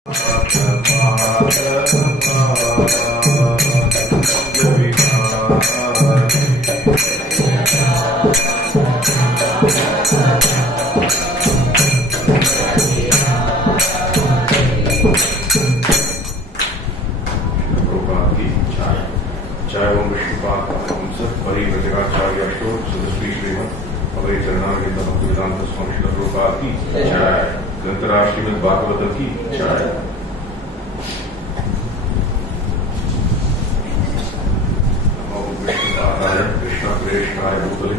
चाहे वो विष्णुपाद परिव्रजकाचार्य अशोक सुदश्री श्रीमद अभय चरणारविंद भक्तिवेदांत स्वामी श्रील प्रभुपाद की जय। ग्रंथरा श्रीमद भागवत की जय। नमो विष्णुपादाय कृष्ण प्रेष्ठाय भूतले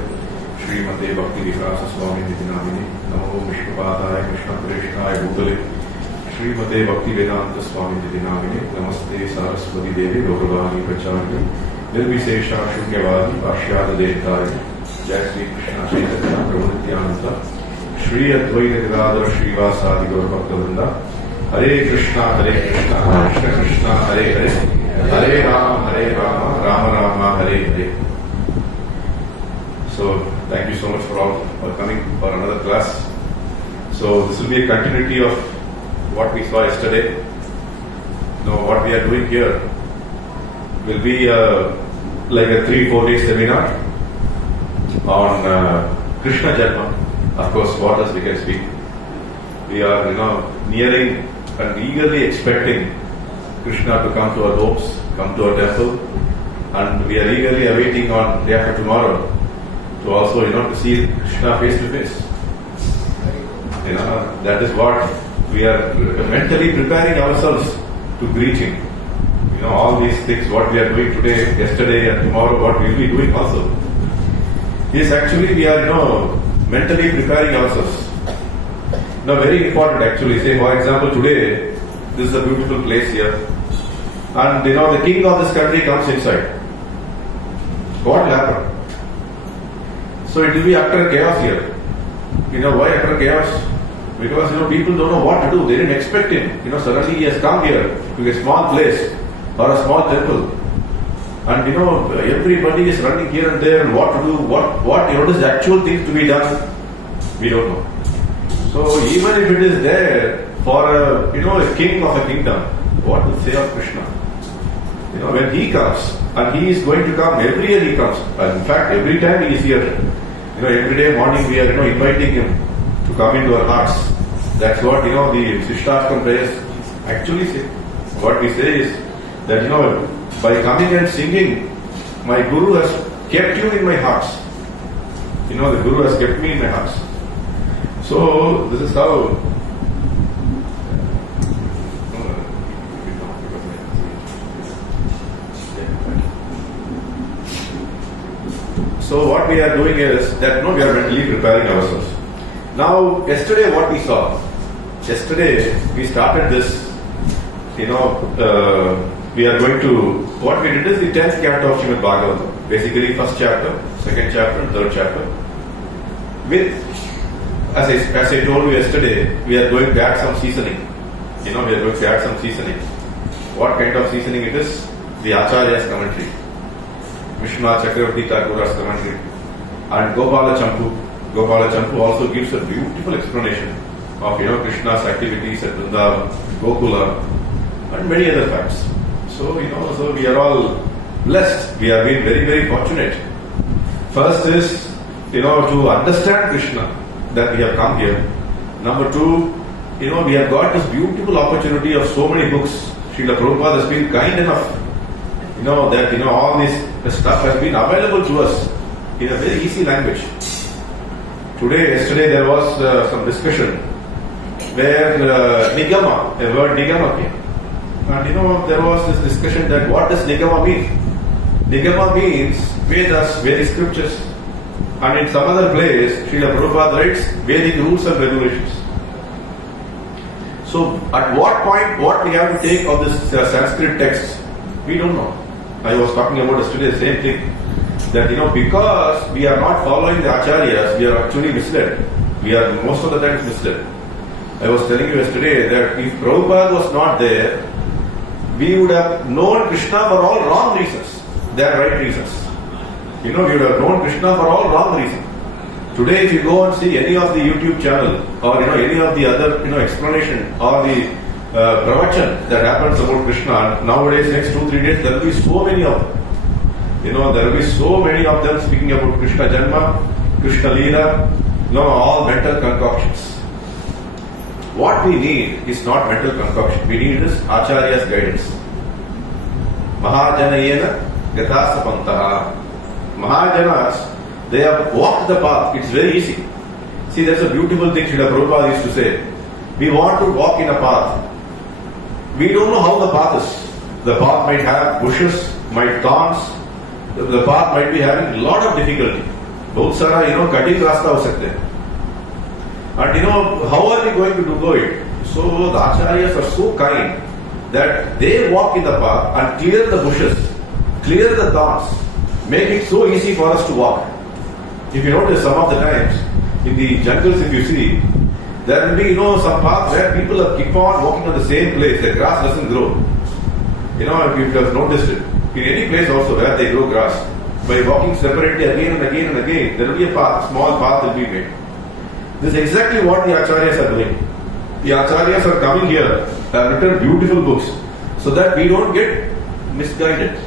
श्रीमते भक्ति विकास स्वामी निधि नामिने। नमो विष्णुपादाय कृष्ण प्रेष्ठाय भूतले श्रीमते भक्ति वेदांत स्वामी निधि नामिने। नमस्ते सरस्वती देवी गौरवाणी प्रचार्य निर्विशेषा शून्यवादी पाश्चात्य देवताय। जय श्री कृष्ण चैतन्य प्रभु नित्यानंद श्री अद्वैत गदाधर श्रीवासादि गौर भक्तवृंदा। हरे Krishna Krishna Krishna Hare Hare Hare Ram Ram Ram Hare Hare. So thank you so much for all for coming for another class. So this will be a continuity of what we saw yesterday. Now what we are doing here will be like a 3-4 day seminar on Krishna Janma. Of course, what else we can speak? We are nearing and eagerly expecting Krishna to come to our homes, come to our temple, and we are eagerly awaiting on day after tomorrow to also to see Krishna face to face. That is what we are mentally preparing ourselves to greet him. All these things, what we are doing today, yesterday, and tomorrow, what we will be doing also. Yes, actually, we are, mentally preparing ourselves. Very important actually. Say, for example, today, this is a beautiful place here. And, the king of this country comes inside. What will happen? So, it will be utter chaos here. Why utter chaos? Because, people don't know what to do. They didn't expect him. Suddenly he has come here to a small place or a small temple. And, everybody is running here and there. What to do? What is the actual thing to be done? We don't know. So, even if it is there for a king of a kingdom, what will say of Krishna? When he comes, and he is going to come, every year he comes. And in fact, every time he is here, every day morning we are, inviting him to come into our hearts. That's what, the Sishtastam prayers actually say. What we say is that, by coming and singing, my Guru has kept you in my hearts. The Guru has kept me in my hearts. So, this is how. So, what we are doing is that, we are mentally preparing ourselves. Now, yesterday what we saw. Yesterday, we started this, we are going to, what we did is the 10th chapter of Srimad Bhagavatam. Basically, first chapter, second chapter, and third chapter. With, as I told you yesterday, we are going to add some seasoning. We are going to add some seasoning. What kind of seasoning it is? The Acharya's commentary. Vishwanath Chakravarti Thakura's commentary. And Gopala Champu. Gopala Champu also gives a beautiful explanation of Krishna's activities at Vrindavan, Gokula, and many other facts. So so we are all blessed. We have been very, very fortunate. First is to understand Krishna, that we have come here. Number two, we have got this beautiful opportunity of so many books. Srila Prabhupada has been kind enough, that all this stuff has been available to us in a very easy language. Yesterday there was some discussion where Nigama, the word Nigama came. And there was this discussion that what does Nigama mean? Nigama means Vedas, Vedic scriptures. And in some other place, Srila Prabhupada writes Vedic rules and regulations. So at what point, what we have to take of this Sanskrit text, we don't know. I was talking about yesterday the same thing. That because we are not following the acharyas, we are actually misled. We are most of the times misled. I was telling you yesterday that if Prabhupada was not there, we would have known Krishna for all wrong reasons. They are right reasons. We would have known Krishna for all wrong reasons. Today, if you go and see any of the YouTube channel or any of the other explanation or the pravachan that happens about Krishna, nowadays next 2-3 days there will be so many of them. There will be so many of them speaking about Krishna Janma, Krishna Leela, all mental concoctions. What we need is not mental concoction. We need is Acharya's guidance. Mahajanayena Gatasa Pantaha. Mahajanas, they have walked the path. It's very easy. See, that's a beautiful thing Srila Prabhupada used to say. We want to walk in a path. We don't know how the path is. The path might have bushes, might thorns. The path might be having a lot of difficulty. Bahut sara, cutting rasta ho sakte hain. And how are we going to do it? So the Acharyas are so kind that they walk in the path and clear the bushes, clear the thorns, make it so easy for us to walk. If you notice, some of the times in the jungles, if you see, there will be some paths where people are keep on walking on the same place. The grass doesn't grow. If you have noticed it, in any place also where they grow grass, by walking separately again and again and again, there will be a path, small path will be made. This is exactly what the Acharyas are doing. The Acharyas are coming here, have written beautiful books, so that we don't get misguided.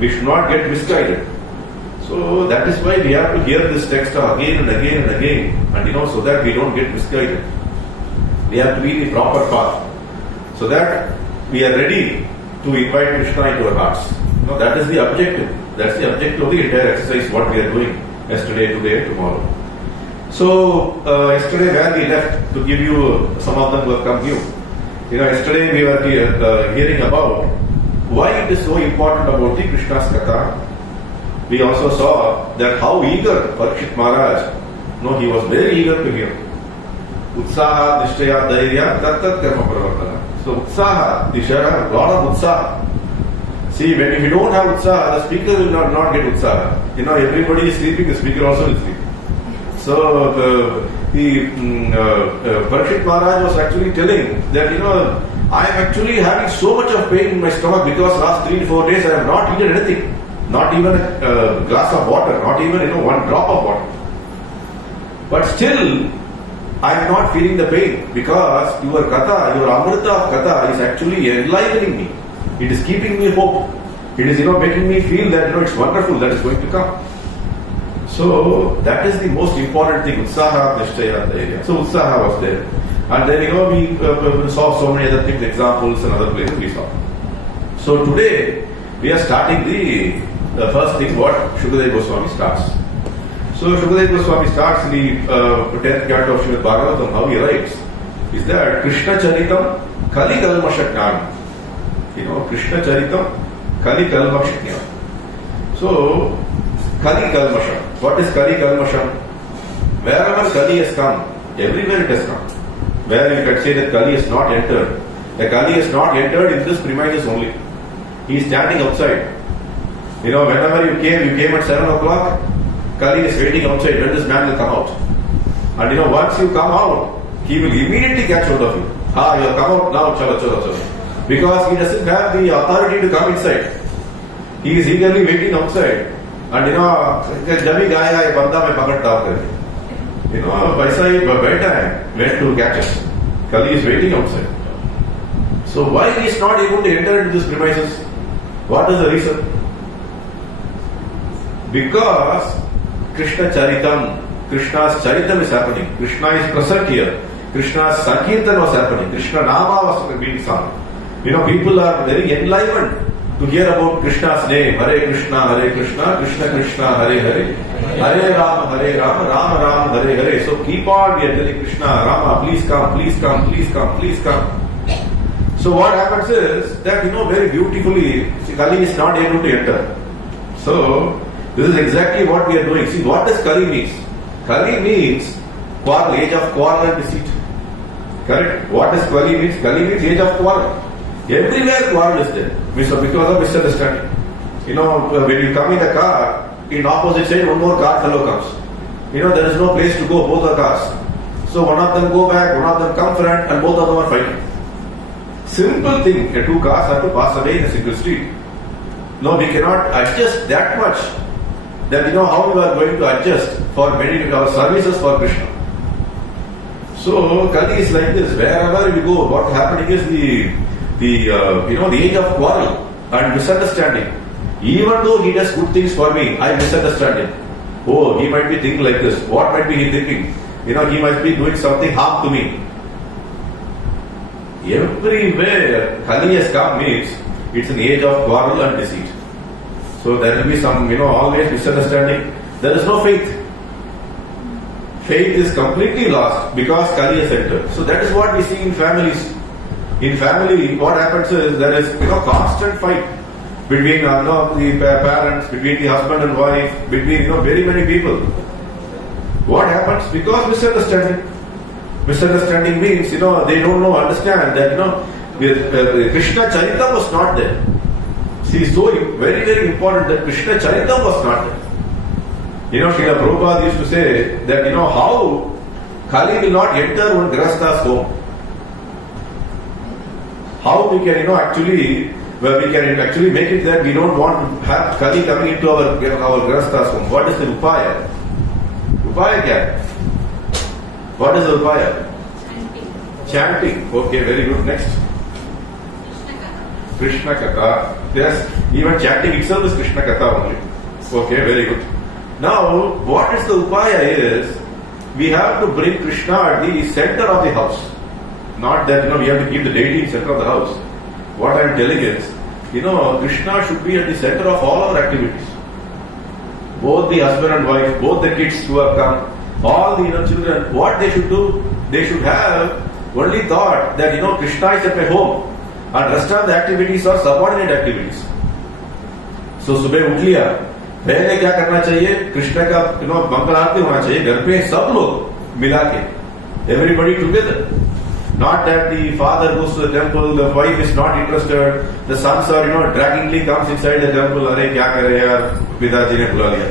We should not get misguided. So that is why we have to hear this text again and again and again, and so that we don't get misguided. We have to be in the proper path, so that we are ready to invite Krishna into our hearts. That is the objective. That's the objective of the entire exercise, what we are doing yesterday, today, and tomorrow. So, yesterday where we left, to give you some of them who have come new. Yesterday we were hearing about why it is so important about the Krishna's katha. We also saw that how eager Parikshit Maharaj, he was very eager to hear. Utsaha, Nishtaya, Dhairya, Tat Karma Pravartana. So, Utsaha, the Shara, a lot of Utsaha. See, if you don't have Utsaha, the speaker will not get Utsaha. Everybody is sleeping, the speaker also will sleep. So, Parikshit Maharaj was actually telling that, I am actually having so much of pain in my stomach because last 3-4 days I have not eaten anything. Not even a glass of water, not even, one drop of water. But still, I am not feeling the pain because your katha, your amrita of katha is actually enlivening me. It is keeping me hope. It is, making me feel that, it's wonderful that is going to come. So that is the most important thing, Utsaha, Nishtaya, the area. So Utsaha was there. And then, we saw so many other things, examples and other places we saw. So today, we are starting the first thing, what Shukadeva Goswami starts. So Shukadeva Goswami starts in the 10th canto of Srimad Bhagavatam, how he writes, is that Krishna Charitam Kali Kalmasha Jnana. Krishna Charitam Kali Kalmasha Jnana. So, Kali Kalmasha. What is Kali Kalmasha? Wherever Kali has come, everywhere it has come. Where you can say that Kali has not entered. The Kali has not entered in this premises only. He is standing outside. Whenever you came at 7 o'clock, Kali is waiting outside when this man will come out. And once you come out, he will immediately catch hold of you. You have come out now, chalo. Because he doesn't have the authority to come inside. He is eagerly waiting outside. And जब ही गाएगा ये बंदा मैं पकड़ता हूँ वैसा ही बैठा है, went to catch us. Kali is waiting outside. So why he is not able to enter into this premises? What is the reason? Because Krishna Charitam, Krishna's Charitam is happening. Krishna is present here. Krishna's Sankirtan was happening. Krishna Nama was being sung. People are very enlivened to hear about Krishna's name. Hare Krishna, Krishna Krishna, Hare Hare. Hare Rama, Rama Rama, Hare Hare. So keep on, we are telling Krishna, Rama, please come, please come, please come, please come. So what happens is that, very beautifully, Kali is not able to enter. So, this is exactly what we are doing. See, what does Kali means? Kali means quarrel, age of quarrel and deceit. Correct? What does Kali means? Kali means age of quarrel. Everywhere quarrel is there. Because of misunderstanding. When you come in a car, in opposite side, one more car fellow comes. There is no place to go, both are cars. So one of them go back, one of them come front, and both of them are fighting. Simple thing, the two cars have to pass away in a single street. No, we cannot adjust that much that how we are going to adjust for many our services for Krishna. So Kali is like this. Wherever you go, what happening is the age of quarrel and misunderstanding. Even though he does good things for me, I misunderstand him. Oh, he might be thinking like this. What might be he thinking? He might be doing something harm to me. Everywhere Kali has come means it's an age of quarrel and deceit. So there will be some, always misunderstanding. There is no faith. Faith is completely lost because Kali has entered. So that is what we see in families. In family, what happens is there is constant fight between the parents, between the husband and wife, between very many people. What happens? Because misunderstanding. Misunderstanding means they don't understand that Krishna Charitam was not there. See, so very very important that Krishna Charitam was not there. Srila Prabhupada used to say that how Kali will not enter one Grihastha's home. How we can actually make it that we don't want to have Kali coming into our Grihastha's home. What is the upaya? Upaya kya? What is the upaya? Chanting. Okay, very good. Next. Krishna katha. Yes, even chanting itself is Krishna katha only. Okay, very good. Now, what is the upaya is, we have to bring Krishna at the center of the house. Not that, we have to keep the deity in center of the house. What I am telling is, Krishna should be at the center of all our activities. Both the husband and wife, both the kids who have come, all the children, what they should do, they should have only thought that, Krishna is at my home and rest of the activities are subordinate activities. So, सुबह उठ लिया, पहले क्या करना चाहिए? कृष्ण का मंगल आरती होना चाहिए घर पे सब लोग मिला के, everybody together. Not that the father goes to the temple, the wife is not interested, the sons are draggingly comes inside the temple. अरे क्या करे यार, पिताजी ने बुला लिया.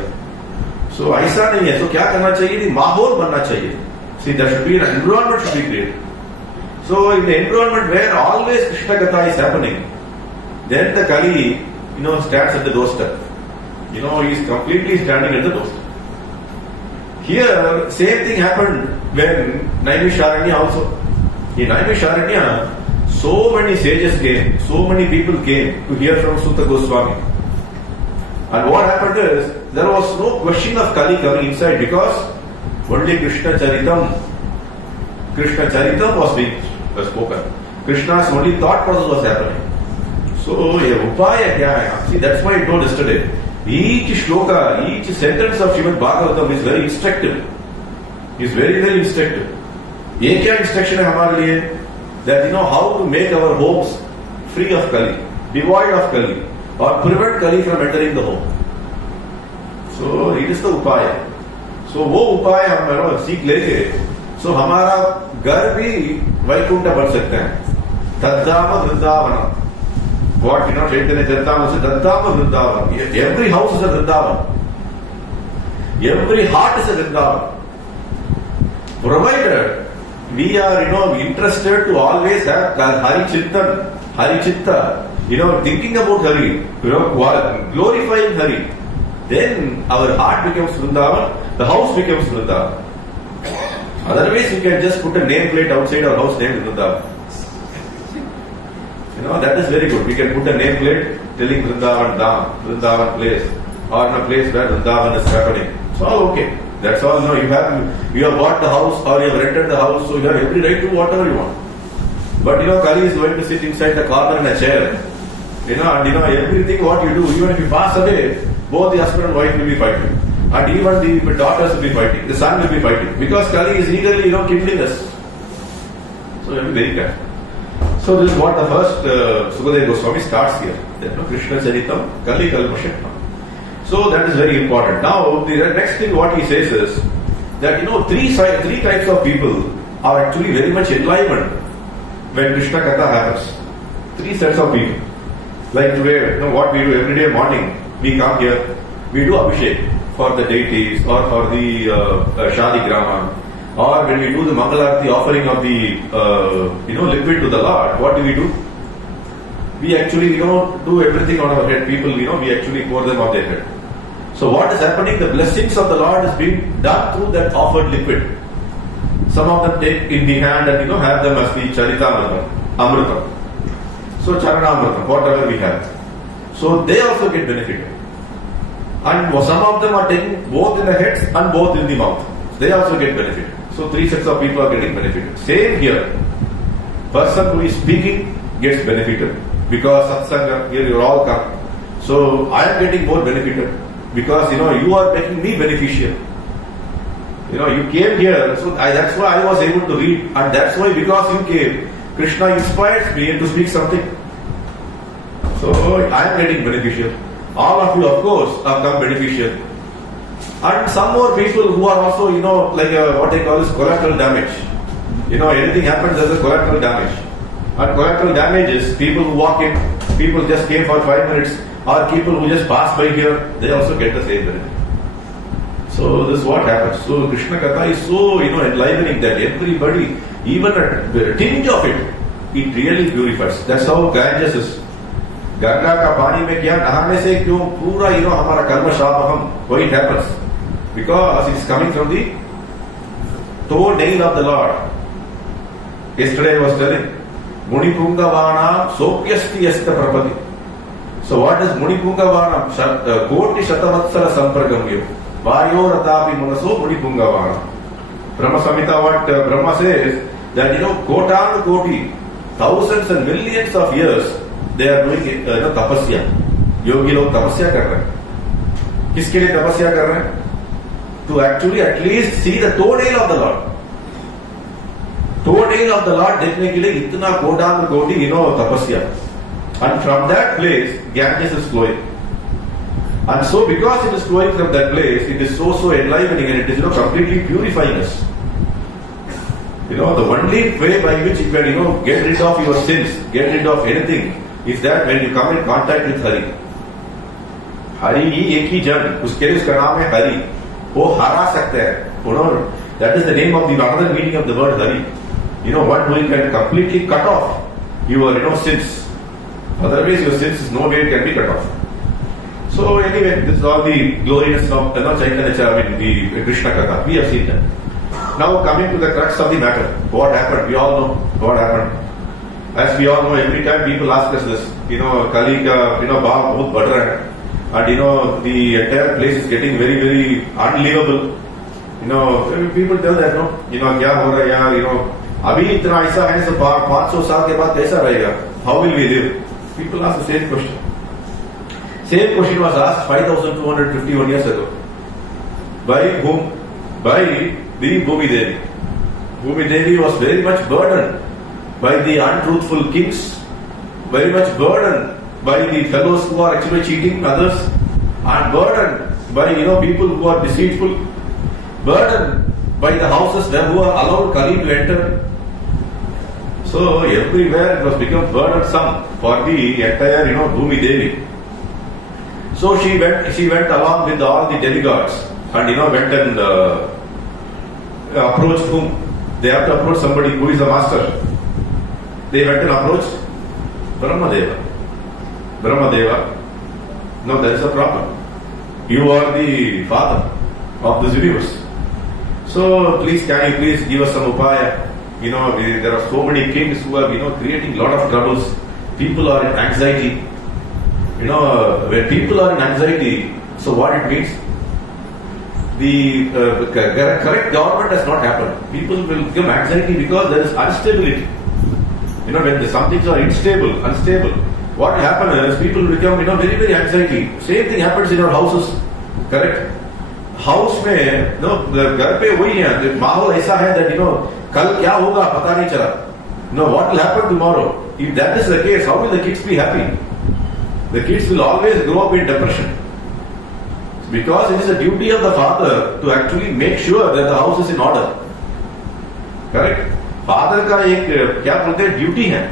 So ऐसा नहीं है. So क्या करना चाहिए? माहौल बनना चाहिए. See, there should be an environment should be created. So in the environment where always Krishna Katha is happening, then the Kali, stands at the doorstep. He is completely standing at the doorstep. Here, same thing happened when Naimisharanya also. In Naimisharanya, so many sages came, so many people came to hear from Sutta Goswami. And what happened is, there was no question of Kali coming inside because only Krishna Charitam was being spoken. Krishna's only thought process was happening. So, upaya kya hai? See, that's why I told yesterday. Each shloka, each sentence of Srimad Bhagavatam is very instructive. Is very, very instructive. ये क्या instruction है हमारे लिए? That how to make our homes free of Kali, devoid of Kali, or prevent Kali from entering the home. So it is the upaya. So वो उपाय हम सीख लेंगे. So हमारा घर भी वैकुंठ बन सकते हैं. तद्धाम Vrindavan. What Chaitanya Charitamrita says, Tadधाम Vrindavan. Every house is a Vrindavan. Every heart is a Vrindavan. Provided we are, interested to always have Hari Chintan, Hari Chitta, thinking about Hari, glorifying Hari, then our heart becomes Vrindavan, the house becomes Vrindavan. Otherwise, we can just put a nameplate outside our house named Vrindavan. That is very good. We can put a nameplate telling Vrindavan Dham, Vrindavan place, or in a place where Vrindavan is happening. It's all okay. That's all. You have bought the house or you have rented the house, so you have every right to whatever you want. But Kali is going to sit inside the corner in a chair. And everything what you do, even if you pass away, both the husband and wife will be fighting. And even the daughters will be fighting, the son will be fighting. Because Kali is eagerly, kindling us. So you have to be very careful. So this is what the first Sukadeva Goswami starts here. Krishna Charitam, Kali Kalpashattam. So that is very important. Now the next thing what he says is that three types of people are actually very much enlivened when Krishna Katha happens. Three sets of people. Like today, what we do every day morning, we come here, we do Abhishek for the deities or for the Shadi Grama. Or when we do the Mangalarti offering of the liquid to the Lord, what do? We actually do everything on our head. People we actually pour them on their head. So what is happening? The blessings of the Lord is being done through that offered liquid. Some of them take in the hand and have them as the Charitamrita, Amrita. So Charanamrita, whatever we have. So they also get benefited. And some of them are taking both in the heads and both in the mouth. They also get benefited. So 3 sets of people are getting benefited. Same here. Person who is speaking gets benefited because satsanga, here you all come. So I am getting more benefited because you are making me beneficial. You came here, so that's why I was able to read, and that's why because you came, Krishna inspires me to speak something. So I am getting beneficial. All of you, of course, have come beneficial. And some more people who are also, like what they call is collateral damage. Anything happens, there's a collateral damage. And collateral damage is people who walk in, people just came for 5 minutes, or people who just pass by here, they also get the same benefit. So this is what happens. So Krishna Katha is so, enlivening that everybody, even a tinge of it, it really purifies. That's how Ganges is. Ganga ka pani mein kya nahane se kyun pura hamara karma shrapaham. Why it happens? Because it is coming from the toenail of the Lord. Yesterday I was telling Munipungavana Sopyasti Yasta Prapati. So what is Munipungavana? Koti Shatavatsala Sampragamyo. Vayo Ratapi Munaso Munipungavana. Brahma Samhita, what Brahma says, that Kotanu Koti, thousands and millions of years, they are doing tapasya. Yogi log tapasya kar rahe hain. Kiske liye tapasya kar rahe hain? To actually at least see the toenail of the Lord. Toenail of the Lord dekhne ke liye itna kodam koti tapasya. And from that place, Ganges is flowing. And so because it is flowing from that place, it is so enlivening and it is completely purifying us. The only way by which you can get rid of your sins, get rid of anything, is that when you come in contact with Hari. Hari ही एक ही जन, उसके लिए उसका नाम है Hari. वो हरा सकते हैं. That is the name of the another meaning of the word Hari. What doing can completely cut off your sins. Otherwise your sins is no way it can be cut off. So anyway, this is all the gloriness of Chaitanya, the Krishna Katha. We have seen that. Now coming to the crux of the matter. What happened? We all know what happened. As we all know, every time people ask us this, Kali ka, bhav bahut badh raha hai. And the entire place is getting very, very unlivable. People tell that, kya ho raha hai yaar, abhi itna aisa hai, so 500 saal ke baad kaisa rahega? How will we live? People ask the same question. Same question was asked 5,251 years ago. By whom? By the Bhumi Devi. Bhumi Devi was very much burdened by the untruthful kings, very much burdened by the fellows who are actually cheating others, and burdened by people who are deceitful, burdened by the houses who are allowed Kali to enter. So everywhere it was become burdensome for the entire Bhumi Devi. So she went along with all the demigods and went and approached whom? They have to approach somebody who is the master. They went and approached Brahmadeva. No, there is a problem. You are the father of this universe. So can you please give us some upaya? There are so many kings who are creating a lot of troubles. People are in anxiety. When people are in anxiety, so what it means? The correct government has not happened. People will become anxiety because there is instability. When some things are unstable, what will happen is people will become very, very anxiety. Same thing happens in our houses. Correct? House में घर पे वही है, माहौल ऐसा है that कल क्या होगा पता नहीं चला. What will happen tomorrow? If that is the case, how will the kids be happy? The kids will always grow up in depression. Because it is a duty of the father to actually make sure that the house is in order. Correct? Father का एक क्या बोलते हैं duty है,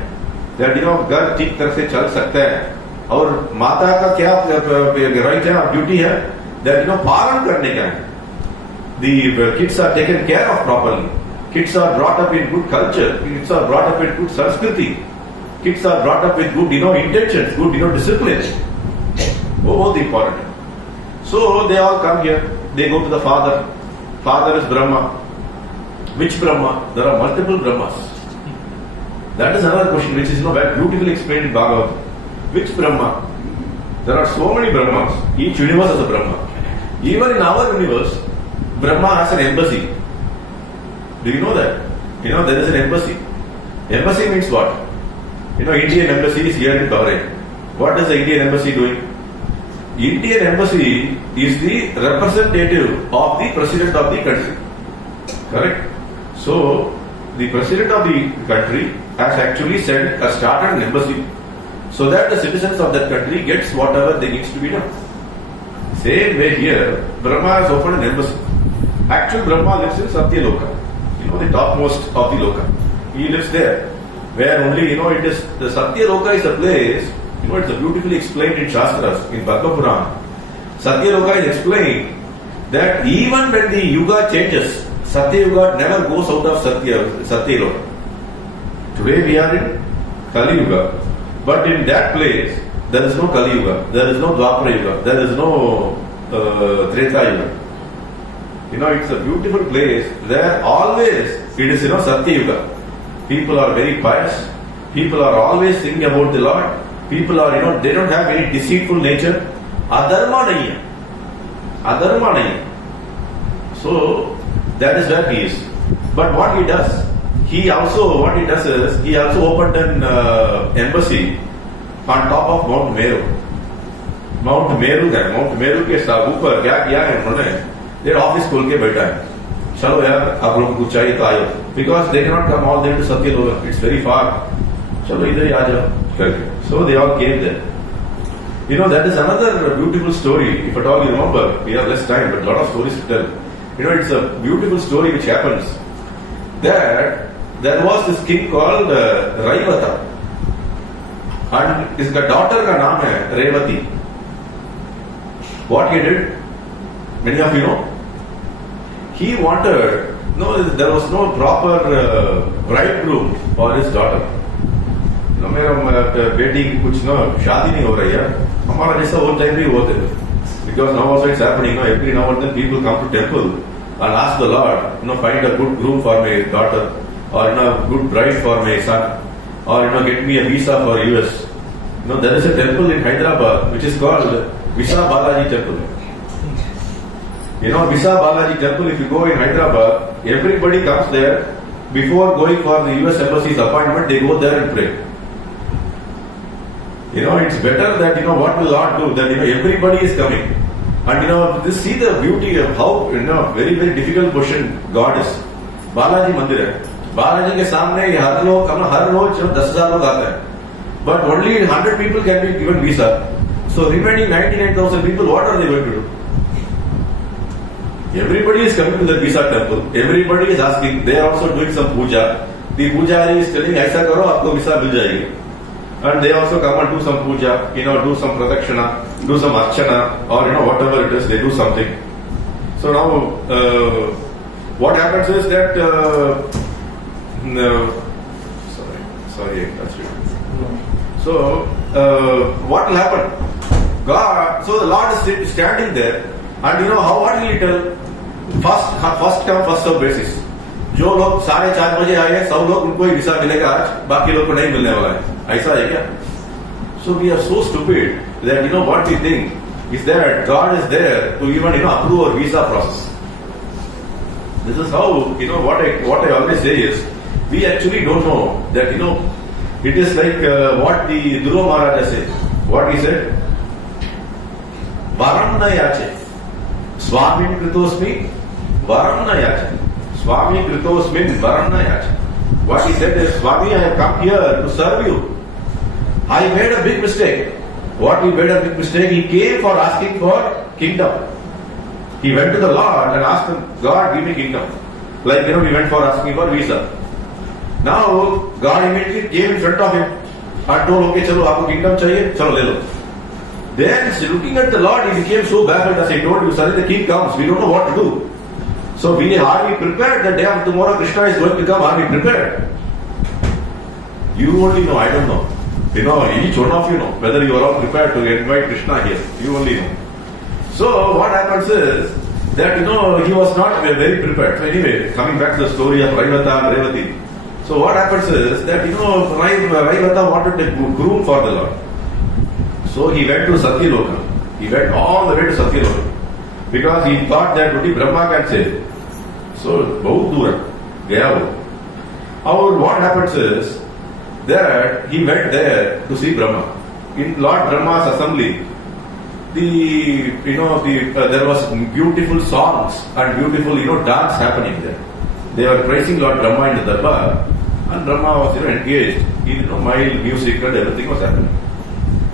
that घर ठीक तरह से चल सकता है. और माता का क्या राइट है, ड्यूटी है, that पालन करने का है. The kids are taken care of properly. Kids are brought up in good culture. Kids are brought up in good Sanskriti. Kids are brought up with good intentions, good discipline. Both important. So they all come here. They go to the father. Father is Brahma. Which Brahma? There are multiple Brahmas. That is another question which is very beautifully explained in Bhagavad. Which Brahma? There are so many Brahmas. Each universe has a Brahma. Even in our universe, Brahma has an embassy. Do you know that? There is an embassy. Embassy means what? Indian embassy is here in Bahrain. What is the Indian embassy doing? Indian embassy is the representative of the president of the country. Correct? So, the president of the country has actually started an embassy so that the citizens of that country gets whatever they needs to be done. Same way here, Brahma has opened an embassy. Actual Brahma lives in Satya Loka, the topmost of the Loka. He lives there, where only, it is, the Satya Loka is a place, it's beautifully explained in Shastras, in Bhagavad Purana. Satya Loka is explained that even when the Yuga changes, Satya Yuga never goes out of Satya Loka. Today we are in Kali Yuga, but in that place, there is no Kali Yuga, there is no Dwapara Yuga, there is no Treta Yuga. It's a beautiful place. There always, it is, Satya Yuga. People are very pious. People are always thinking about the Lord. People are, they don't have any deceitful nature. Adharma nahi hai. So, that is where he is. But what he does, he also opened an embassy on top of Mount Meru. Mount Meru के ऊपर क्या किया है उन्होंने? Their office खोल के बैठा है. चलो यार, आप लोग कुछ चाहिए तो आयो. Because they cannot come all the way to Satyaloka. It's very far. चलो इधर ही आ जाओ. So they all came there. That is another beautiful story. If at all you remember, we have less time, but a lot of stories to tell. It's a beautiful story which happens. That there was this king called Raivata. And his daughter का नाम है Revati. What he did? Many of you know. He wanted, there was no proper bridegroom for his daughter. मेरा बेटी की कुछ शादी नहीं हो रही है. हमारा जैसा वो टाइम भी होते थे. Because now also it's happening. Every now and then people come to temple and ask the Lord, find a good groom for my daughter, or good bride for my son, or get me a visa for US. There is a temple in Hyderabad which is called Visa Balaji Temple. Visa Balaji Temple, if you go in Hyderabad, everybody comes there. Before going for the US Embassy's appointment, they go there and pray. It's better that, what will Lord do, that, everybody is coming. And, see the beauty of how, very, very difficult question God is. Balaji Mandir hai. Balaji ke samne har roz 10,000 log aate hain. But only 100 people can be given visa. So remaining 99,000 people, what are they going to do? Everybody is coming to the visa temple. Everybody is asking. They are also doing some puja. The pujari is telling, "Aisa karo, aapko visa mil jayegi." And they also come and do some puja, do some pradakshana, do some archana, or whatever it is, they do something. So now, what happens is that, sorry, that's it. So, what will happen? So the Lord is standing there, and what will he tell? First come, first serve basis. जो लोग 4:30 बजे आए हैं, सब लोग उनको ही visa मिलेगा आज, बाकी लोग को नहीं मिलने वाला है. ऐसा है क्या? So we are so stupid that what we think is that God is there to even approve our visa process. This is how what I always say is we actually don't know that it is like what the Dhruva Maharaja said. What he said? Varam na yache, Swami Kritosmi, Varam na yache. Swami Kritosmin, Varam na yache. What he said is, Swami, I have come here to serve you. I made a big mistake. What he made a big mistake? He came for asking for kingdom. He went to the Lord and asked him, God, give me kingdom. Like, we went for asking for visa. Now, God immediately came in front of him and told, okay, chalo, aapko kingdom chahiye? Chalo, le lo. Then, looking at the Lord, he became so baffled as I told you, suddenly the king comes. We don't know what to do. So, are we prepared? The day of tomorrow, Krishna is going to come. Are we prepared? You only know, I don't know. Each one of you know whether you are all prepared to invite Krishna here. You only know. So what happens is that he was not very prepared. So anyway, coming back to the story of Raivata and Revati. So what happens is that Raivata wanted a groom for the Lord. So he went to Satyaloka. He went all the way to Satyaloka because he thought that only Brahma can save. So बहुत दूर गया वो. However, what happens is that he went there to see Brahma. In Lord Brahma's assembly, there was beautiful songs and beautiful dance happening there. They were praising Lord Brahma in the darbar, and Brahma was engaged in mild music and everything was happening.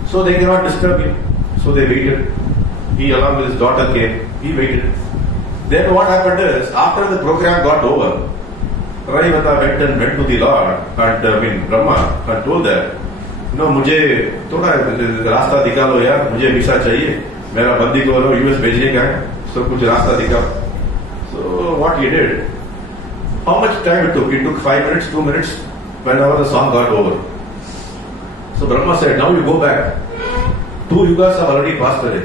So they cannot disturb him. So they waited. He along with his daughter came. He waited. Then what happened is, after the program got over, Raivata went to the Lord and Brahma and told that, मुझे थोड़ा रास्ता दिखा लो यार, मुझे visa चाहिए, मेरा बंदी को यूएस भेजने का है, so कुछ रास्ता दिखाओ. So what he did, how much time it took? It took 5 minutes, 2 minutes, whenever the song got over. So Brahma said, now you go back. 2 yugas have already passed away.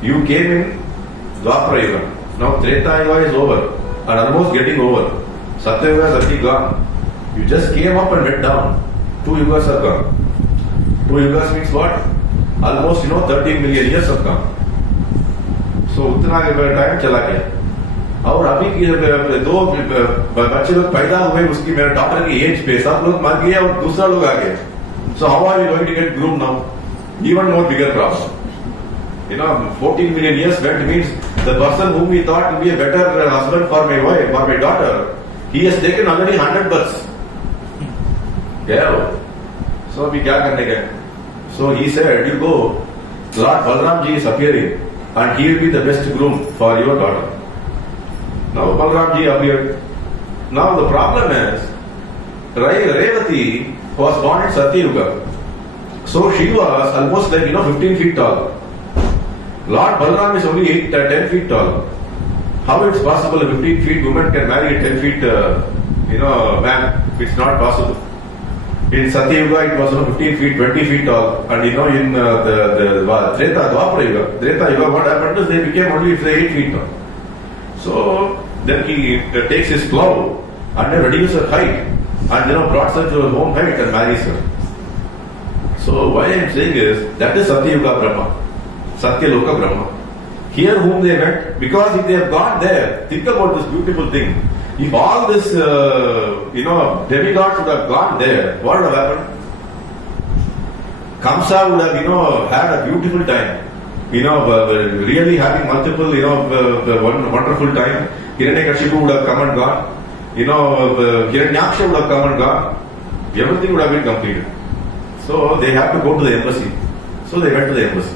You came in Dwapara Yuga. Now Treta Yuga is over and almost getting over. Satya Yuga is already gone. You just came up and went down. 2 yugas have gone. 2 yugas means what? Almost 13 million years have gone. So उतना time चला गया. और अभी की 2 बच्चे लोग पैदा हुए उसकी मेरे डॉक्टर की एज पे, सब लोग मर गए और दूसरा लोग आ गए. So how are you going to get groomed now? Even more bigger problem. 14 million years went means the person whom we thought would be a better husband for my wife, for my daughter, he has taken already 100 births. Yeah. So अभी क्या करने गए? So he said, you go, Lord Balram ji is appearing and he will be the best groom for your daughter. Now Balram ji appeared. Now the problem is, Revati was born in Satya Yuga. So she was almost 15 feet tall. Lord Balram is only 10 feet tall. How it's possible a 15 feet woman can marry a 10 feet man? It's not possible. In Satya Yuga it was 15 feet, 20 feet tall, and in the Treta Yuga, what happened is they became only 8 feet tall. So then he takes his plow and then reduces her height and brought her to her home height and marries her. So why I am saying is that is Satya Yuga Brahma, Satya Loka Brahma. Here whom they met, because if they have gone there, think about this beautiful thing. If all this, demigods would have gone there, what would have happened? Kamsa would have, had a beautiful time. Really having multiple, wonderful time. Hiranyakashipu would have come and gone. Hiranyaksha would have come and gone. Everything would have been completed. So they have to go to the embassy. So they went to the embassy.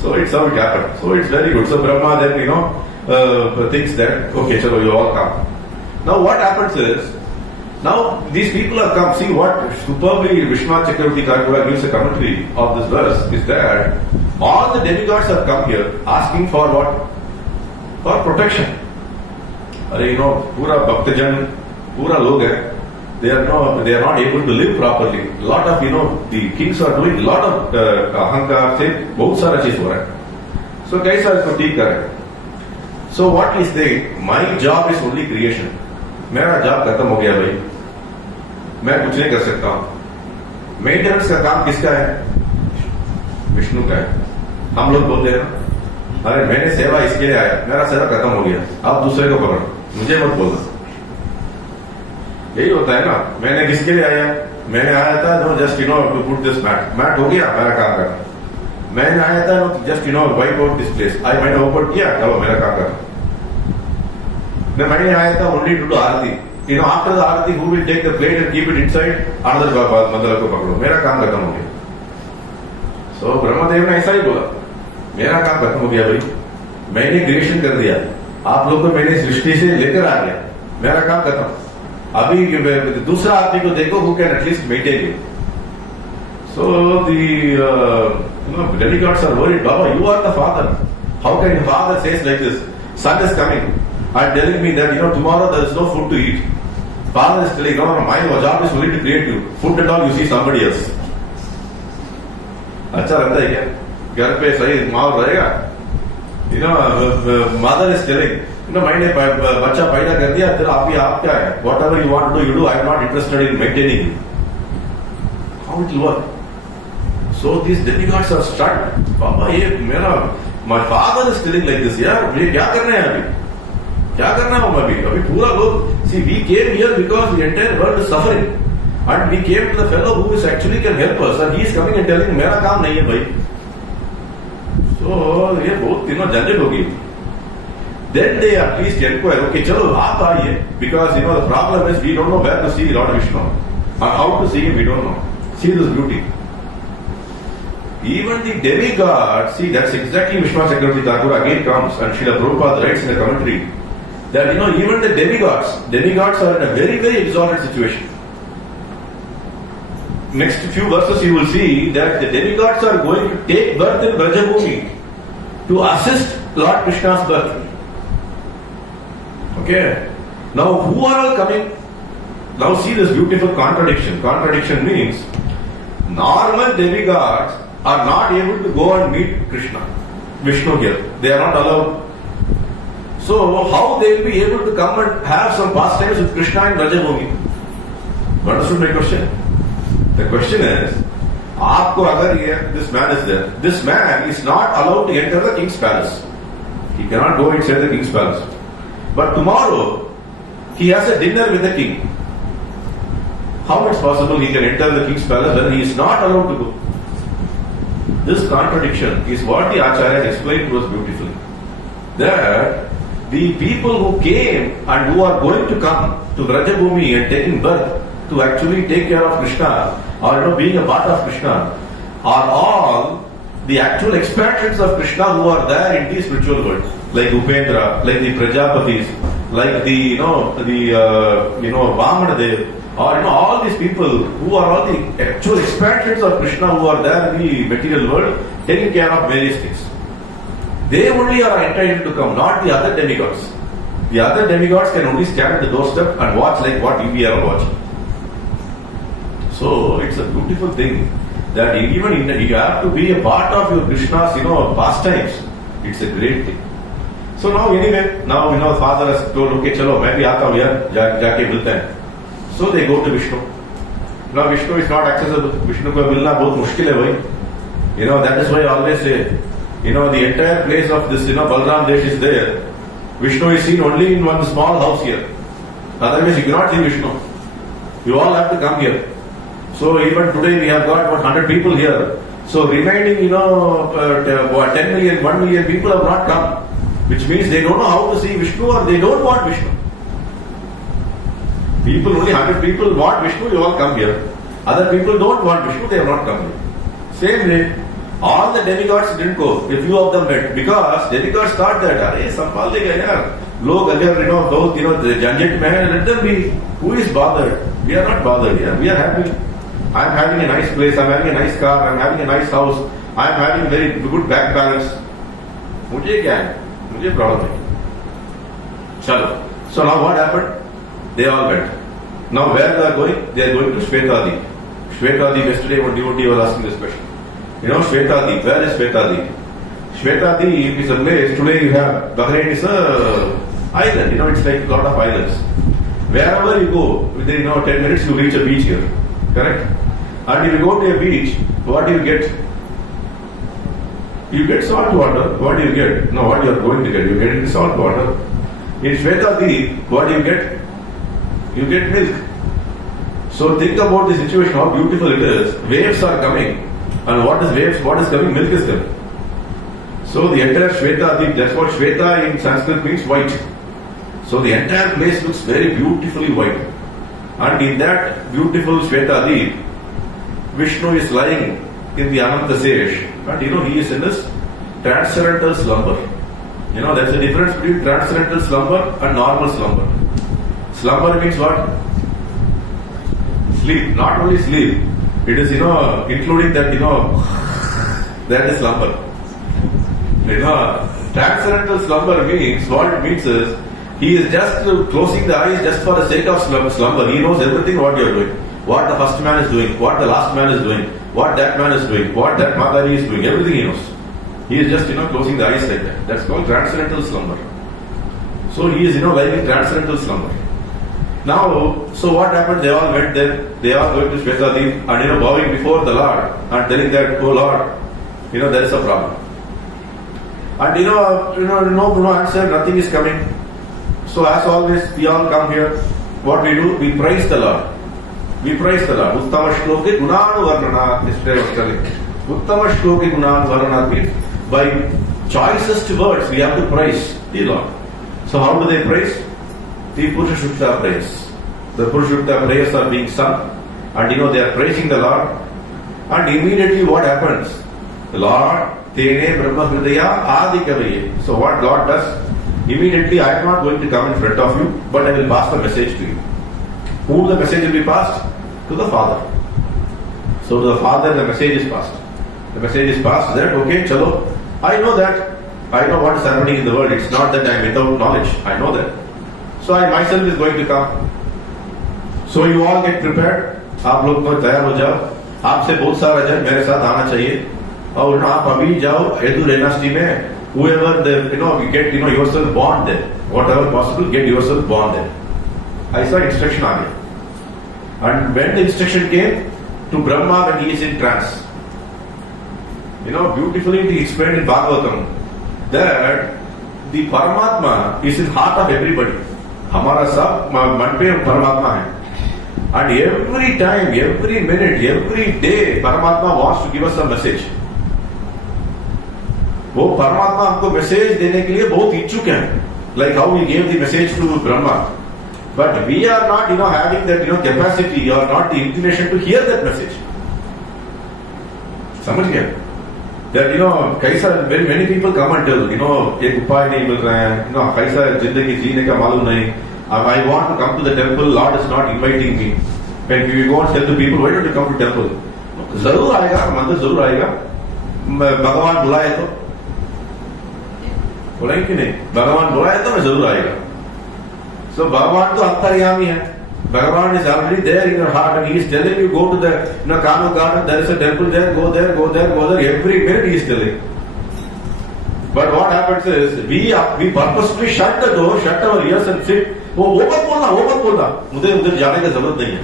So it's how it happened. So it's very good. So Brahma then, thinks that, okay, chalo, you all come. Now what happens is, now these people have come. See what superbly Vishwanath Chakravarti Kakura gives a commentary of this verse is that all the demigods have come here asking for what? For protection. Pura Bhaktajan, Pura log hai. They are not able to live properly. A lot of, the kings are doing a lot of ahankar se, bahut sara cheez ho raha hai. So kaisa isko theek kare? So what is saying? My job is only creation. मेरा job खत्म हो गया भाई, मैं कुछ नहीं कर सकता हूं. मेंटेनेंस का काम किसका है? विष्णु का है. हम लोग बोलते हैं ना, अरे मैंने सेवा इसके लिए आया, मेरा सेवा खत्म हो गया, आप दूसरे को पकड़ो, मुझे मत बोलना. यही होता है ना. मैंने किसके लिए आया? मैंने आया था just to put this mat हो गया, मेरा काम करना. मैंने आया था just wipe out this place, I मैंने ओपन किया, चलो मेरा काम करना. मैंने आया था only to do aarti. After the aarti who will take the plate and keep it inside, another मतलब को पकड़ो, मेरा काम खत्म हो गया. सो ब्रह्मदेव ने ऐसा ही बोला, मेरा काम खत्म हो गया भाई, मैंने क्रिएशन कर दिया, आप लोग को मैंने सृष्टि से लेकर आ गया, मेरा काम खत्म. अभी दूसरा आदमी को देखो who can at least maintain you. So the demigods are worried. Baba, you are the father. How can the father says like this? Son is coming and telling me that tomorrow there is no food to eat. Father is telling, no, my job is only to create you. Food and all you see somebody else. अच्छा लगता है क्या? घर पे सही माहौल रहेगा? Mother is telling, मैंने बच्चा पैदा कर दिया, तेरा आप क्या है? Whatever you want to do, you do. I am not interested in maintaining you. How it will work? So these demigods are stuck. Papa, my father is telling like this. यार मुझे क्या करना है अभी? क्या करना है अभी पूरा लोग. See, we came here because the entire world is suffering, and we came to the fellow who is actually can help us, and he is coming and telling मेरा काम नहीं है भाई. So ये बहुत झंझट होगी. Then they at least inquire, okay, chalo, aap aaiye, because the problem is we don't know where to see Lord Vishnu, or how to see him, we don't know. See this beauty. Even the demigods, see, that's exactly Vishnu Chakravarti Thakur again comes, and Srila Prabhupada writes in a commentary that even the demigods are in a very, very exalted situation. Next few verses you will see that the demigods are going to take birth in Brajabhumi to assist Lord Krishna's birth. Okay. Now who are all coming? Now see this beautiful contradiction. Contradiction means normal demigods are not able to go and meet Krishna, Vishnu here. They are not allowed. So how they will be able to come and have some pastimes with Krishna in Brajabhumi? Understood my question? The question is, aapko agar this man is there, this man is not allowed to enter the king's palace. He cannot go inside the king's palace. But tomorrow, he has a dinner with the king. How it's possible he can enter the king's palace when he is not allowed to go? This contradiction is what the Acharya explained to us beautifully. That the people who came and who are going to come to Brajabhumi and taking birth to actually take care of Krishna, or being a part of Krishna, are all the actual expatriates of Krishna who are there in the spiritual world, like Upendra, like the Prajapatis, like the Vamana Dev, or all these people who are all the actual expatriates of Krishna who are there in the material world, taking care of various things. They only are entitled to come, not the other demigods. The other demigods can only stand at the doorstep and watch like what we are watching. So it's a beautiful thing that even you have to be a part of your Krishna's pastimes. It's a great thing. So now anyway, father has told, okay, chalo, मैं भी आता हूँ यार, जाके मिलते हैं. So they go to Vishnu. Now Vishnu is not accessible. Vishnu को मिलना बहुत मुश्किल है भाई. That is why I always say, the entire place of this, Balram Desh is there. Vishnu is seen only in one small house here. Otherwise you cannot see Vishnu. You all have to come here. So even today we have got about 100 people here. So remaining, 10 million, 1 million people have not come. Which means they don't know how to see Vishnu, or they don't want Vishnu. People, only 100 people want Vishnu, you all come here. Other people don't want Vishnu, they have not come here. Same way, all the demigods didn't go. A few of them went. Because demigods thought that, संभाल देगा यार. लोग अगर, those, the janjit में, let them be. Who is bothered? We are not bothered here. We are happy. I am having a nice place, I am having a nice car, I am having a nice house, I am having very good bank balance. मुझे क्या है? मुझे problem है. चलो. So now what happened? They all went. Now where they are going? They are going to Shvetadi. Shvetadi, yesterday one devotee was asking this question. Shvetadi, where is Shvetadi? Shvetadi is a place, today you have, Bahrain is a island, it's like a lot of islands. Wherever you go, within 10 minutes you reach a beach here. Correct? And if you go to a beach, what do you get? You get salt water. What do you get? No, what you are going to get? You get salt water. In Shvetadi, what do you get? You get milk. So think about the situation, how beautiful it is. Waves are coming. And what is waves? What is coming? Milk is coming. So the entire Shvetadi, that's what Shveta in Sanskrit means white. So the entire place looks very beautifully white. And in that beautiful Shvetadi, Vishnu is lying in the Ananta Sesh. And he is in this transcendental slumber. There's a difference between transcendental slumber and normal slumber. Slumber means what? Sleep. Not only sleep. It is, including that, that is slumber. Transcendental slumber means, what it means is, he is just closing the eyes just for the sake of slumber. He knows everything what you are doing. What the first man is doing, what the last man is doing, what that man is doing, what that Madari is doing, everything he knows. He is just, closing the eyes like that. That's called transcendental slumber. So he is, lying in transcendental slumber. Now, so what happened? They all went there. They all went to Shvetadip and, bowing before the Lord and telling that, oh Lord, there is a problem. And, no answer, nothing is coming. So as always, we all come here. What we do? We praise the Lord. We praise the Lord. Uttama shloke gunanu varnana. Yesterday I was telling. Uttama shloke gunanu varnana means by choicest words we have to praise the Lord. So how do they praise? The Purusha Shukta praise. The Purusha Shukta prayers are being sung and they are praising the Lord. And immediately what happens? The Lord, Tene Brahma Hridaya Adi Kavaye. So what God does? Immediately I am not going to come in front of you, but I will pass the message to you. Who the message will be passed? To the Father. So to the Father the message is passed. The message is passed that, okay, chalo, I know that. I know what is happening in the world. It's not that I am without knowledge. I know that. So I myself is going to come. So you all get prepared. आप लोग तो तैयार हो जाओ. आपसे बहुत सारा जन मेरे साथ आना चाहिए. और आप अभी जाओ Edu dynasty में. Whoever you get yourself born there. Whatever possible, get yourself born there. I saw instruction on it. And when the instruction came to Brahma when he is in trance, beautifully he explained in Bhagavatam that the Paramatma is in heart of everybody. हमारा सब मन पे परमात्मा है. And every time, every minute, every day, Paramatma wants to give us a message. वो परमात्मा हमको message देने के लिए बहुत इच्छुक है. Like how he gave the message to Brahma. But we are not, having that, capacity or not the inclination to hear that message. समझ गए? That, कैसा, very many people come and tell, एक उपाय नहीं मिल रहा है, कैसा जिंदगी जीने का मालूम नहीं. I want to come to the temple, Lord is not inviting me. And we go and tell the people, why don't you come to temple? जरूर आएगा, मंदिर जरूर आएगा. भगवान बुलाए तो बोलेंगे कि नहीं? भगवान बुलाए तो मैं जरूर आएगा. So भगवान तो अंतर्यामी है. Bhagavan is already there in your heart and he is telling you go to the Kanu garden, there is a temple there, go there, go there, go there. Every minute he is telling. But what happens is we purposely shut the door, shut our ears and sit. वो मत बोलना, मुझे उधर जाने की जरूरत नहीं है.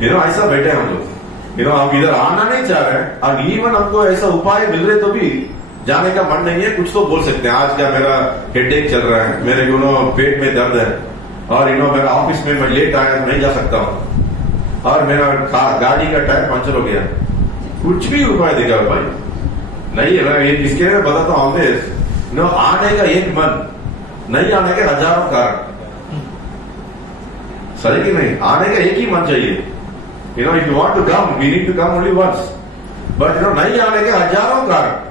ऐसा बैठे हम लोग. हम इधर आना नहीं चाह रहे हैं और इवन हमको ऐसा उपाय मिल रहे तो भी जाने का मन नहीं है. कुछ तो बोल सकते हैं. आज क्या मेरा हेडेक चल रहा है, मेरे पेट में दर्द है और मेरा ऑफिस में मैं लेट आया नहीं जा सकता हूँ और मेरा गाड़ी का टायर पंचर हो गया. कुछ भी उपाय देगा भाई नहीं है. मैं इसके लिए बताता हूँ ऑलवेज आने का एक मन, नहीं आने के हजारों कारण. सही कि नहीं? आने का एक ही मन चाहिए. if you want to come, we need to come only once. But नहीं आने के हजारों कारण.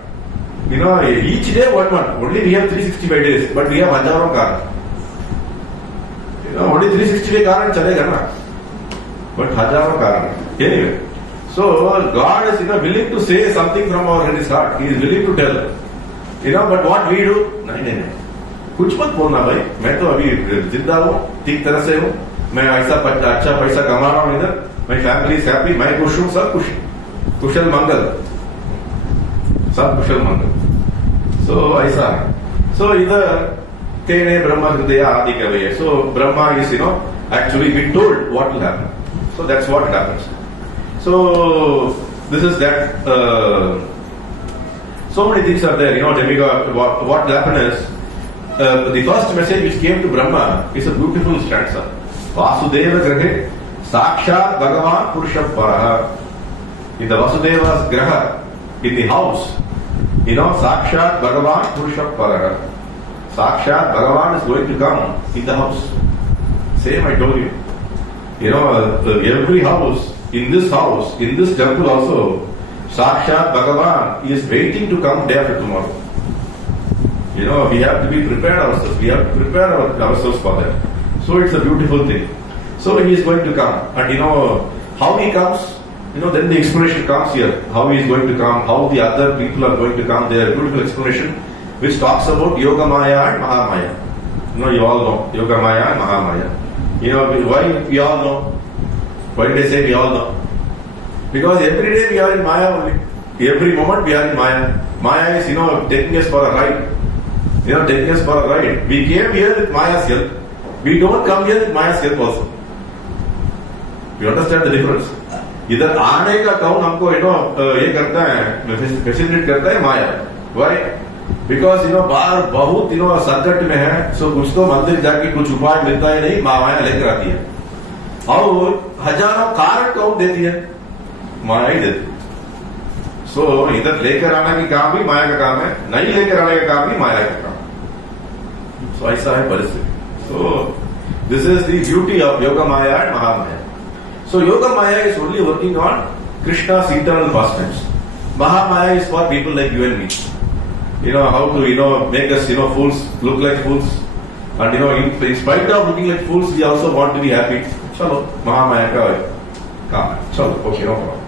Each day one. Only we have 365 days, but we have हजारों कारण. Only 360 कारण चलेगा ना, but हजारों कारण. Anyway, so God is willing to say something from our his heart. He is willing to tell. But what we do? नहीं. कुछ मत बोलना भाई. मैं तो अभी जिंदा हूँ, ठीक तरह से हूँ. मैं ऐसा अच्छा पैसा कमा रहा हूँ इधर. My family is happy. मैं खुश हूँ, सब खुश. कुशल मंगल, सब कुशल मंगल. So ऐसा है. So इधर Tene Brahma Hridaya Adi Kavaye. So Brahma is actually been told what will happen. So that's what happens. So this is that. So many things are there. Demigod. What will happen is the first message which came to Brahma is a beautiful stanza. Vasudeva Grahe Sakshat Bhagavan Purusha Paraha. In the Vasudeva's Graha, in the house, Sakshat Bhagavan Purusha Paraha. Sakshat Bhagavan is going to come in the house. Same I told you. Every house, in this temple also, Sakshat Bhagavan is waiting to come day after tomorrow. We have to be prepared ourselves. We have to prepare ourselves for that. So it's a beautiful thing. So he is going to come. And how he comes, then the explanation comes here. How he is going to come, how the other people are going to come. There is a beautiful explanation which talks about Yoga Maya and Mahamaya. You all know Yoga Maya and Mahamaya. Why we all know? Why did I say we all know? Because every day we are in Maya only. Every moment we are in Maya. Maya is, taking us for a ride. Taking us for a ride. We came here with Maya's help. We don't come here with Maya's help also. You understand the difference? इधर आने का कौन हमको ये करता है, facilitate करता है माया. Why? Because बाहर बहुत संकट में है, सो कुछ तो मंदिर जाके कुछ उपाय मिलता है नहीं, माया लेकर आती है. और हजारों कारण कौन देती है? माया ही देती है. सो इधर लेकर आने का काम भी माया का काम है, नहीं लेकर आने का काम भी माया का काम. सो ऐसा है परिस्थिति. So this is the beauty of yoga Maya and Mahamaya. So Yoga Maya is only working on Krishna's eternal pastimes. Mahamaya is for people like you and me. How to make us fools look like fools, and in spite of looking like fools, we also want to be happy. Chalo, Mahamaya ka kaam hai. Chalo, okay, no problem.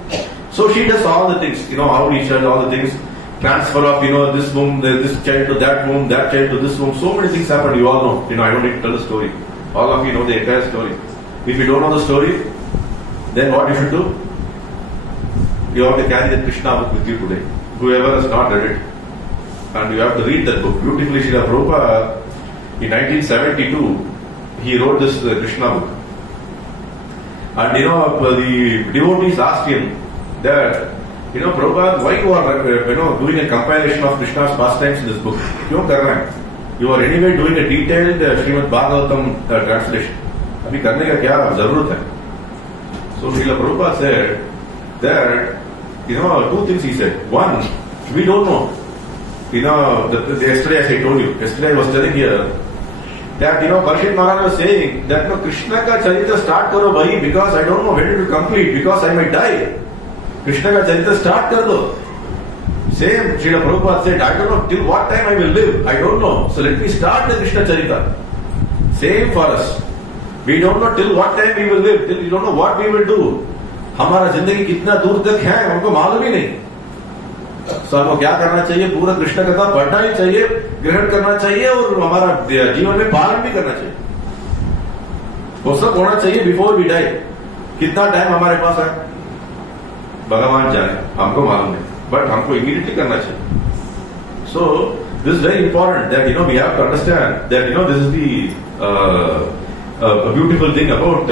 So she does all the things. How she does all the things. Transfer of this womb, this child to that womb, that child to this womb. So many things happen. You all know. I don't need to tell the story. All of you know the entire story. If you don't know the story, then what you should do? You have to carry the Krishna book with you today. Whoever has not read it. And you have to read that book. Beautifully, Srila Prabhupada, in 1972, he wrote this Krishna book. And the devotees asked him that, Prabhupada, why you are doing a compilation of Krishna's pastimes in this book? You are anyway doing a detailed Srimad Bhagavatam translation. Abhi karne ka kya zarurat hai? So Srila Prabhupada said that, two things he said. One, we don't know. Yesterday as I told you, yesterday I was telling here that, Parshit Maharaj was saying that, Krishna ka charita start karo bhai, because I don't know when it will complete, because I might die. Krishna ka charita start kar do. Same, Srila Prabhupada said, I don't know till what time I will live. I don't know. So let me start the Krishna charita. Same for us. We don't know till what time we will live, till we don't know what we will do. हमारा जिंदगी कितना दूर तक है हमको मालूम ही नहीं. So हमको क्या करना चाहिए? पूरा कृष्ण कथा पढ़ना ही चाहिए, ग्रहण करना चाहिए और हमारा जीवन में पालन भी करना चाहिए. वो सब होना चाहिए बिफोर वी डाई. कितना टाइम हमारे पास है भगवान जाने, हमको मालूम नहीं, बट हमको इमीडिएटली करना चाहिए. So this is very important that we have to understand that this is the a beautiful thing about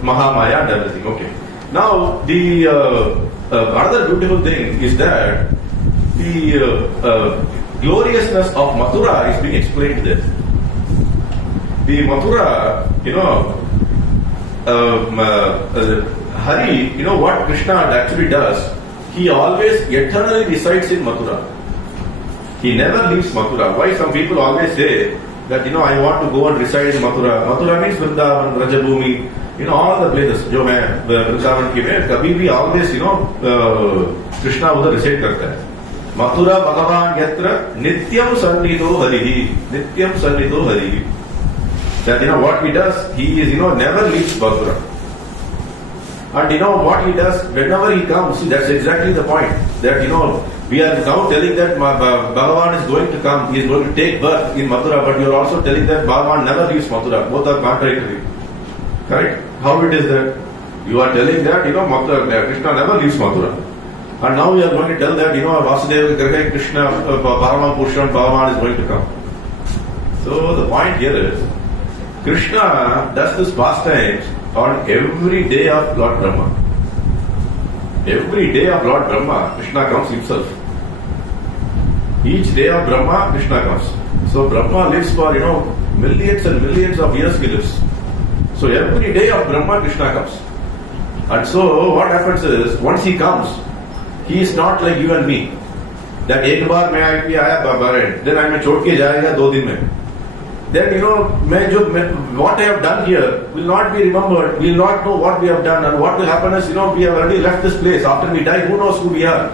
Mahamaya and everything. Okay. Now, the another beautiful thing is that the gloriousness of Mathura is being explained there. The Mathura, Hari, what Krishna actually does, he always eternally resides in Mathura. He never leaves Mathura. Why some people always say that I want to go and reside in Mathura. Mathura means Vrindavan, Rajabhumi, all the places. जो मैं वृंदावन की में कभी भी always Krishna उधर reside करता है. मथुरा भगवान यत्र नित्यम सन्निधो हरिहि, नित्यम सन्निधो हरिहि. That what he does, he is never leaves Mathura. And what he does whenever he comes, see, that's exactly the point. That we are now telling that Bhagavan is going to come, he is going to take birth in Mathura, but you are also telling that Bhagavan never leaves Mathura. Both are contradictory. Correct? How it is that? You are telling that, Mathura, Krishna never leaves Mathura. And now we are going to tell that, Vasudeva Garga Krishna, Parama Purusham, Bhagavan is going to come. So the point here is, Krishna does this pastimes on every day of Lord Brahma. Every day of Lord Brahma, Krishna comes himself. Each day of Brahma, Krishna comes. So Brahma lives for, millions and millions of years he lives. So every day of Brahma, Krishna comes. And so what happens is, once he comes, he is not like you and me. That एक बार मैं आया then I may छोड़ के जाएगा 2 दिन में. Then what I have done here will not be remembered. We will not know what we have done, and what will happen is we have already left this place. After we die, who knows who we are?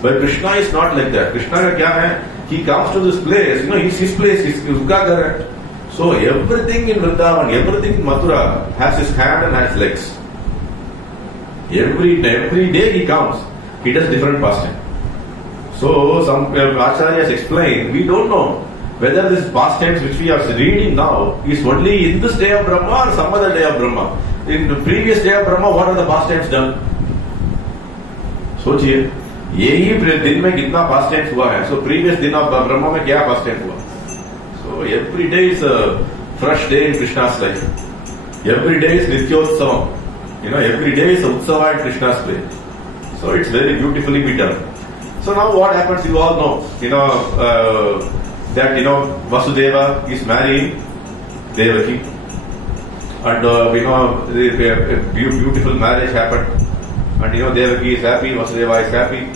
But Krishna is not like that. Krishna का क्या है? He comes to this place. It's his place. उसका घर है. So everything in Vrindavan, everything in Mathura has his hand and has legs. Every day he comes, he does different pastime. So some acharyas explain, we don't know whether this pastimes which we are reading now is only in this day of Brahma or some other day of Brahma. In the previous day of Brahma, what are the pastimes done? Sochiye. यही दिन में कितना fast times हुआ है. So previous दिन of Brahma में क्या fast time हुआ. So every day is fresh day in Krishna's life. Every day is Nityotsavam. Every day is Utsava in Krishna's play. So it's very beautifully be done. So now what happens, you all know, that, Vasudeva is marrying Devaki. And, a beautiful marriage happened. And, Devaki is happy, Vasudeva is happy.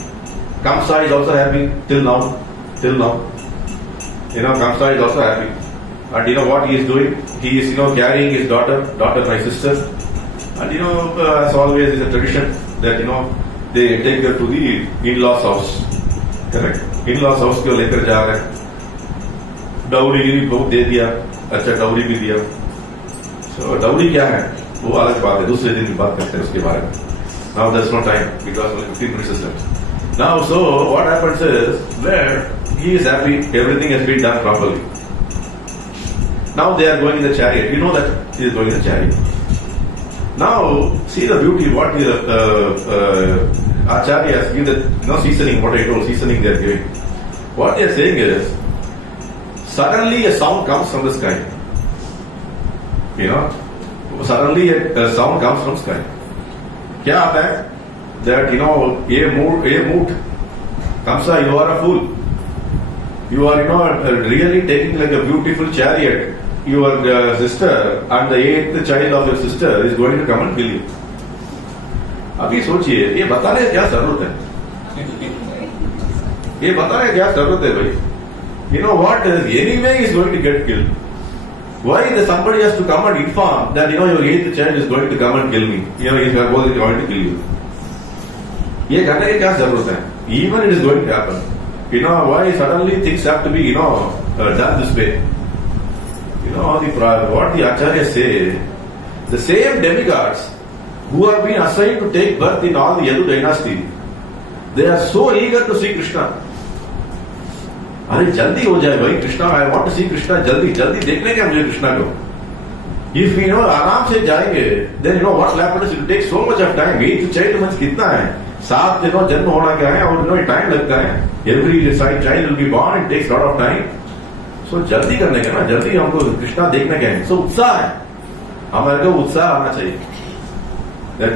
Kamsa is also happy till now. Kamsa is also happy. And what he is doing? He is, carrying his daughter my sister. And, as always is a tradition that, they take her to the in-laws house. Correct? In-laws house को लेकर जा रहे हैं. Dowry भी बहुत दे दिया. अच्छा dowry भी दिया. So डाउरी क्या है? वो अलग बात है. दूसरे दिन की बात करते हैं उसके बारे में. Now there's no time because only 15 minutes is left. Now, so what happens is that he is happy. Everything has been done properly. Now they are going in the chariot. You know that he is going in the chariot. Now see the beauty. What the acharyas give the seasoning. What I told seasoning they are giving. What they are saying is suddenly a sound comes from the sky. Suddenly a sound comes from sky. क्या आता है? That ये mood. Kamsa, you are a fool. You are really taking like a beautiful chariot. Your sister and the 8th child of your sister is going to come and kill you. अभी सोचिए ये बताने क्या जरूरत है. ये बताने क्या जरूरत है भाई. What anyway is going to get killed. Why somebody has to come and inform that your 8th child is going to come and kill me. He is going to kill you. ये करने की क्या जरूरत है. Even it is going to happen. Why suddenly things have to be done this way. What the Acharyas say, the same demigods who have been assigned to take birth in all the Yadu dynasty, they are so eager to see Krishna. अरे जल्दी हो जाए भाई Krishna. I want to see Krishna. जल्दी देखने के मुझे कृष्णा को. If we आराम से जाएंगे, then what happens? It will take so much of time. 8th child months कितना है? 7 जन्म होना क्या है और टाइम लगता है. Every child will be born. It takes a lot of time. So जल्दी करने का ना, जल्दी हमको कृष्णा देखने का है. So उत्साह है, हमारे को उत्साह आना चाहिए.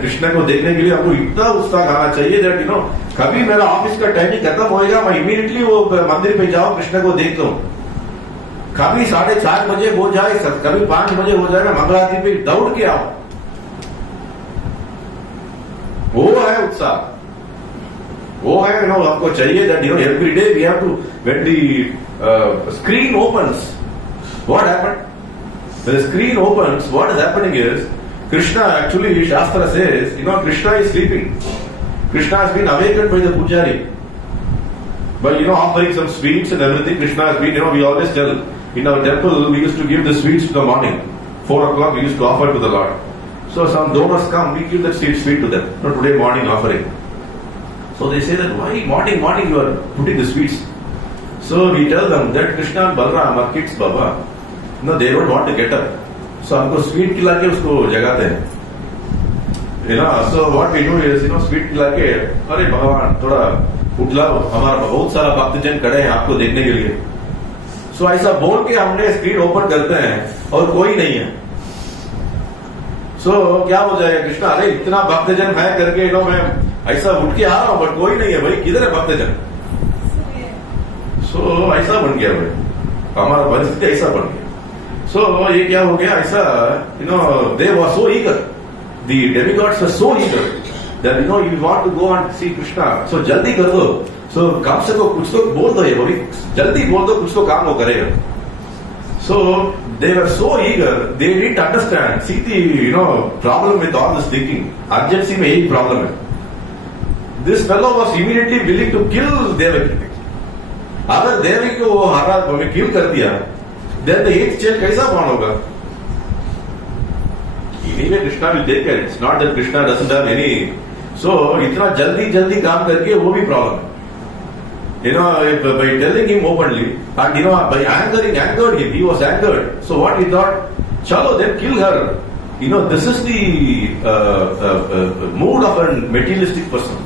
कृष्णा को देखने के लिए हमको इतना उत्साह आना चाहिए that कभी मेरा ऑफिस का टाइमिंग खत्म होएगा, मैं इमीडिएटली वो मंदिर पे जाऊं, कृष्णा को देख लूं. कभी 4:30 बजे हो जाए, कभी 5 बजे हो जाए, मैं मंगलारती पे दौड़ के आऊं. वो है उत्साह. वो है हमको चाहिए that every day we have to, when the screen opens, what happened? When the screen opens, what is happening is Krishna, actually Shastra says, Krishna is sleeping. Krishna has been awakened by the pujari. By offering some sweets and everything. Krishna has been, we always tell in our temple we used to give the sweets in the morning. 4 o'clock we used to offer to the Lord. So some donors come, we give that sweet to them. Today morning offering. So they say that why morning you are putting the sweets. So we tell them that Krishna and Balram are kids, Baba. They don't want to get up. So हमको sweet खिला के उसको जगाते हैं. So what we do is sweet खिला के, अरे भगवान थोड़ा उठलाओ, हमारा बहुत सारा भक्तजन खड़े हैं आपको देखने के लिए. So ऐसा बोल के हमने स्क्रीन ओपन करते हैं और कोई नहीं है. So क्या हो जाएगा कृष्णा, अरे इतना भक्तजन है करके मैं ऐसा उठ के आ रहा हूं बट कोई नहीं है भाई, किधर है भक्तजन. So ऐसा बन गया भाई, हमारा परिस्थिति ऐसा बन गया. So ये क्या हो गया ऐसा, they were so eager, the demigods were so eager that you want to go and see Krishna. So जल्दी कर दो. So कम से कम कुछ तो बोल दो, ये भाई जल्दी बोल दो, कुछ तो काम वो करेगा. So they were so eager, they didn't understand. See the problem with all this thinking. Urgency में यही problem है. This fellow was immediately willing to kill Devaki. अगर देवकी को वो हरा किल कर दिया, then the 8th child कैसा born होगा? Anyway, Krishna will take care. It's not that Krishna doesn't have any. So इतना जल्दी काम करके वो भी problem. By telling him openly and by angered him, he was angered. So what he thought? Chalo, then kill her. This is the mood of a materialistic person.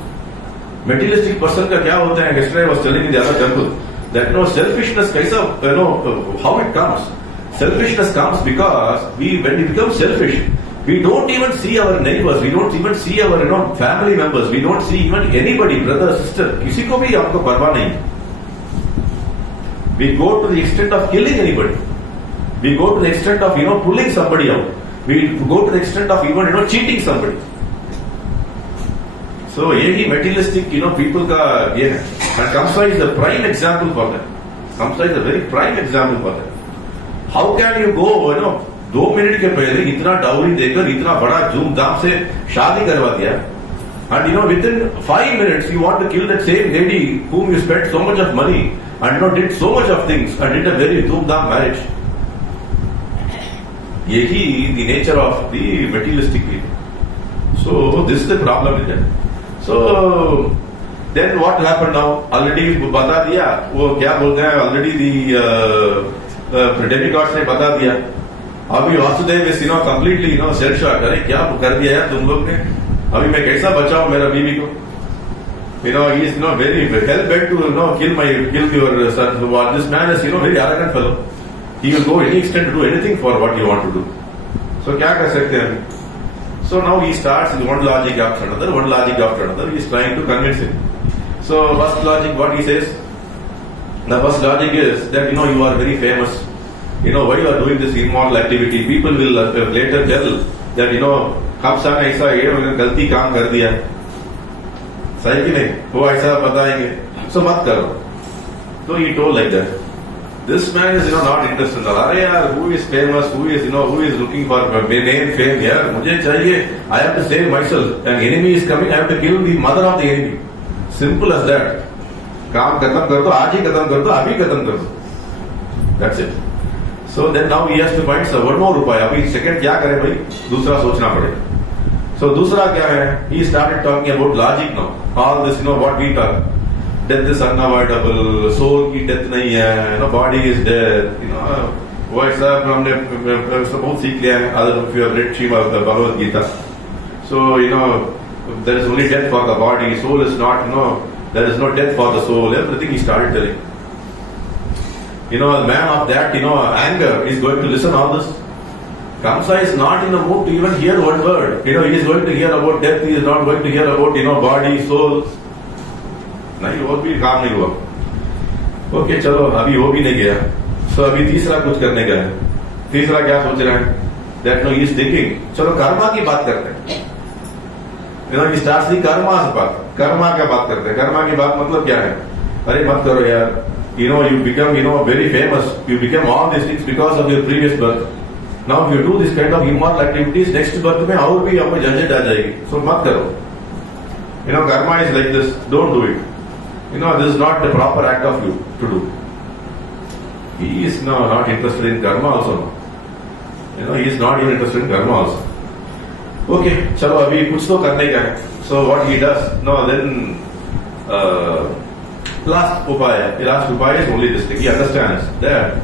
Materialistic person का क्या होता है? Yesterday I was telling in the other temple that selfishness कैसा how it comes. Selfishness comes because when we become selfish, we don't even see our neighbors, we don't even see our family members, we don't see even anybody, brother, sister. किसी को भी आपको परवाह नहीं. We go to the extent of killing anybody. We go to the extent of pulling somebody out. We go to the extent of even cheating somebody. So यही materialistic people का ये है. And Kamsa is the prime example for that. Kamsa is a very prime example for that. How can you go 2 minute के पहले इतना dowry देकर इतना बड़ा धूमधाम से शादी करवा दिया, and within 5 minutes you want to kill that same lady whom you spent so much of money and did so much of things and did a very धूमधाम marriage. यही the nature of the materialistic people. So this is the problem with that. So then what happened now? Already बता दिया, वो क्या बोलते हैं, already the demigods ने बता दिया. अभी Vasudev is completely shell shocked. अरे क्या कर दिया यार तुम लोग ने? अभी मैं कैसा बचाऊं मेरा बीवी को? He is very hell bent to kill your son. So this man is very arrogant fellow. He will go any extent to do anything for what you want to do. So क्या कर सकते हैं? So now he starts one logic after another. He is trying to convince him. So first logic, what he says? The first logic is that you are very famous. Why you are doing this immoral activity? People will later tell that Kamsa ने ऐसा गलती काम कर दिया. सही कि नहीं? वो ऐसा बताएंगे. So मत करो. So he told like that. This man is not interested. अरे यार, who is famous? Who is looking for name, fame? यार मुझे चाहिए. I have to save myself. An enemy is coming. I have to kill the mother of the enemy. Simple as that. काम खत्म कर दो, आज ही खत्म कर दो, अभी खत्म कर दो. That's it. So then now he has to find one more उपाय. अभी second क्या करे भाई? दूसरा सोचना पड़ेगा. So दूसरा क्या है? He started talking about logic now. All this what we talk. Death is unavoidable, soul की death नहीं है, body is death, वो ऐसा हमने बहुत सीख लिया है. Other if you have read Srimad Bhagavad Gita, so there is only death for the body, soul is not, there is no death for the soul. Everything he started telling. The man of that anger is going to listen all this. Kamsa is not in the mood to even hear one word. He is going to hear about death. He is not going to hear about body, soul. नहीं, वो भी काम नहीं हुआ. Okay चलो, अभी वो भी नहीं गया. सो अभी तीसरा कुछ करने का है. तीसरा क्या सोच रहे हैं? That he is thinking. चलो कर्मा की बात करते हैं. He starts the कर्मा से बात. कर्मा क्या बात करते हैं? कर्मा की बात मतलब क्या है? अरे मत करो यार. You become very famous. You become all these things because of your previous birth. Now if you do this kind of immoral activities, next birth में और भी आपको झंझट आ जाएगी. So मत करो. Karma is like this. Don't do it. This is not the proper act of you to do. He is not interested in karma also. He is not even interested in karma also. Okay, chalo abhi kuch to karne ka hai. So what he does, then last upaya is only this thing. He understands that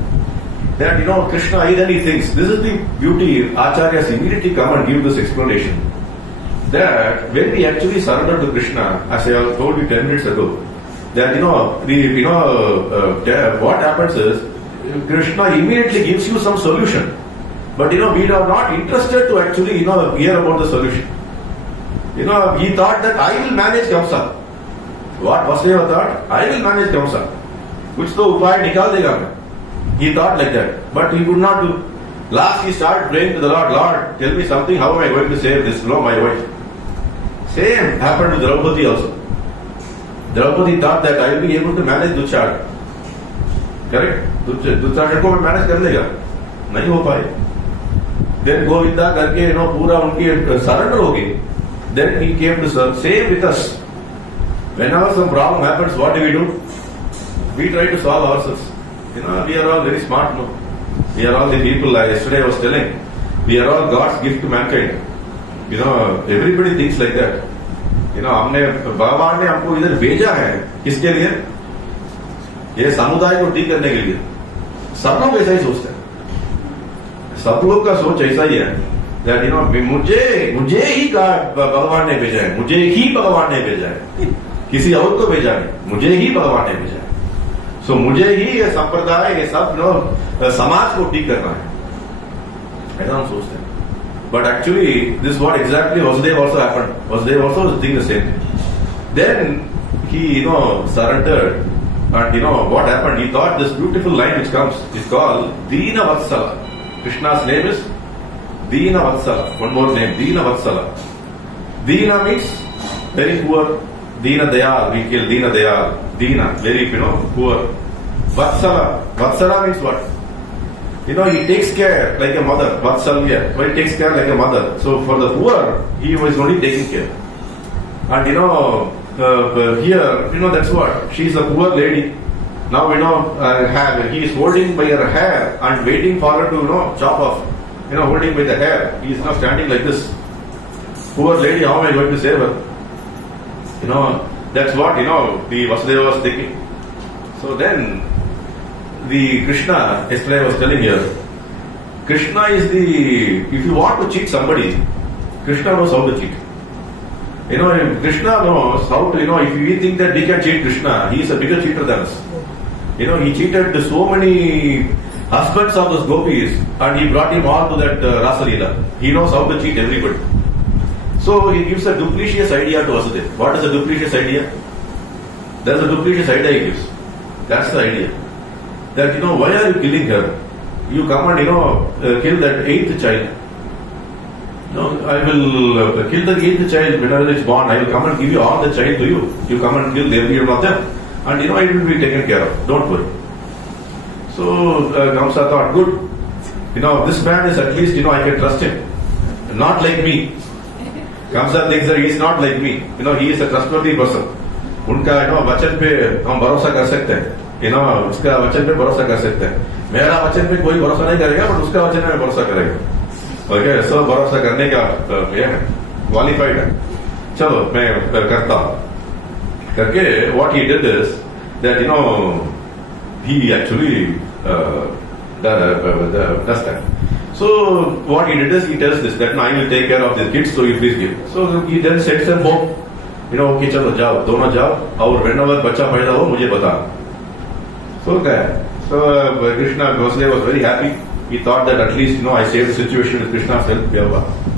Krishna, then he thinks, this is the beauty. Acharyas immediately come and give this explanation. That when we actually surrender to Krishna, as I told you 10 minutes ago, that what happens is Krishna immediately gives you some solution, but we are not interested to actually hear about the solution. He thought that I will manage Kamsa. What Vasudeva thought? I will manage Kamsa. कुछ तो उपाय निकाल देगा मैं. He thought like that, but he could not do. Last he started praying to the Lord. Lord, tell me something. How am I going to save this? My wife. Same happened to Draupadi also. Draupadi thought that I will be able to manage Dushasana. Correct? Dushasana को मैं manage कर लेगा. नहीं हो पाए. Then Govinda करके पूरा उनकी surrender हो गई. Then he came to serve. Same with us. Whenever some problem happens, what do? We try to solve ourselves. We are all very smart now. We are all the people. Yesterday I was telling, we are all God's gift to mankind. Everybody thinks like that. हमने भगवान ने हमको इधर भेजा है किसके लिए? ये समुदाय को ठीक करने के लिए. सब लोग ऐसा ही सोचते हैं. सब लोग का सोच ऐसा ही है that मुझे ही भगवान ने भेजा है. मुझे ही भगवान ने भेजा है. किसी और को भेजा नहीं, मुझे ही भगवान ने भेजा। सो मुझे ही ये संप्रदाय, ये सब समाज को ठीक करना है, ऐसा हम सोचते हैं। But actually this what exactly Vasudev also happened. Vasudev also was doing the same thing. Then he surrendered, and what happened, he thought this beautiful line which comes is called Deena Vatsala. Krishna's name is Deena Vatsala. One more name, Deena Vatsala. Deena means very poor. Deena Dayal, we kill Deena Dayal. Deena, very poor. Vatsala. Vatsala means what? He takes care like a mother. Vatsalya. Well, he takes care like a mother. So for the poor, he was only taking care. And here, that's what. She is a poor lady. Now, he is holding by her hair and waiting for her to, chop off. Holding by the hair. He is now standing like this. Poor lady, how am I going to save her? That's what, the Vasudeva was thinking. So then, the Krishna, yesterday I was telling you, Krishna is if you want to cheat somebody, Krishna knows how to cheat. Krishna knows how to, if we think that we can cheat Krishna, he is a bigger cheater than us. He cheated so many husbands of those gopis and he brought him all to that Rasa Leela. He knows how to cheat everybody. So he gives a duplicitous idea to Vasudeva. What is a duplicitous idea? There is a duplicitous idea he gives. That's the idea. That, why are you killing her? You come and, kill that 8th child. I will kill the 8th child whenever it's born. I will come and give you all the child to you. You come and kill every one of them. And, it will be taken care of. Don't worry. So, Kamsa thought, good. This man is at least, I can trust him. Not like me. Kamsa thinks that he is not like me. He is a trustworthy person. उनका वचन पे हम भरोसा कर सकते हैं, उसका वचन पे भरोसा कर सकते हैं। मेरा वचन पे कोई भरोसा नहीं करेगा, बट उसका वचन पे भरोसा करेगा। ओके, सब भरोसा करने का क्वालिफाइड है। चलो मैं करता हूँ करके what he did is that he actually does that. So what he did is he tells this that I will take care of the kids, so you please give. So he then sends them home. कि चलो जाओ, दोनों जाओ और whenever बच्चा पैदा हो मुझे बता। So Krishna Vasudeva was very happy. He thought that at least I saved the situation with Krishna's help.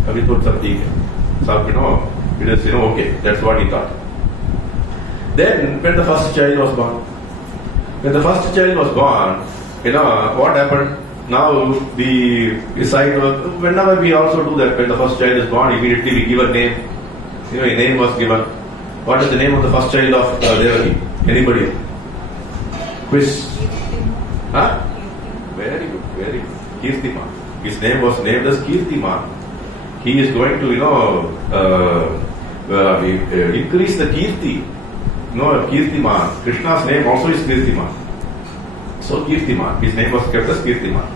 अभी तो सब ठीक है, सब it is okay. That's what he thought. Then when the first child was born, what happened? Now the side whenever we also do that, when the first child is born, immediately we give a name. A name was given. What is the name of the first child of Devaki? Anybody? Quiz. Huh? Very good, very good. Kirtiman. His name was named as Kirtiman. He is going to, increase the Kirti. Kirtiman. Krishna's name also is Kirtiman. So Kirtiman. His name was kept as Kirtiman.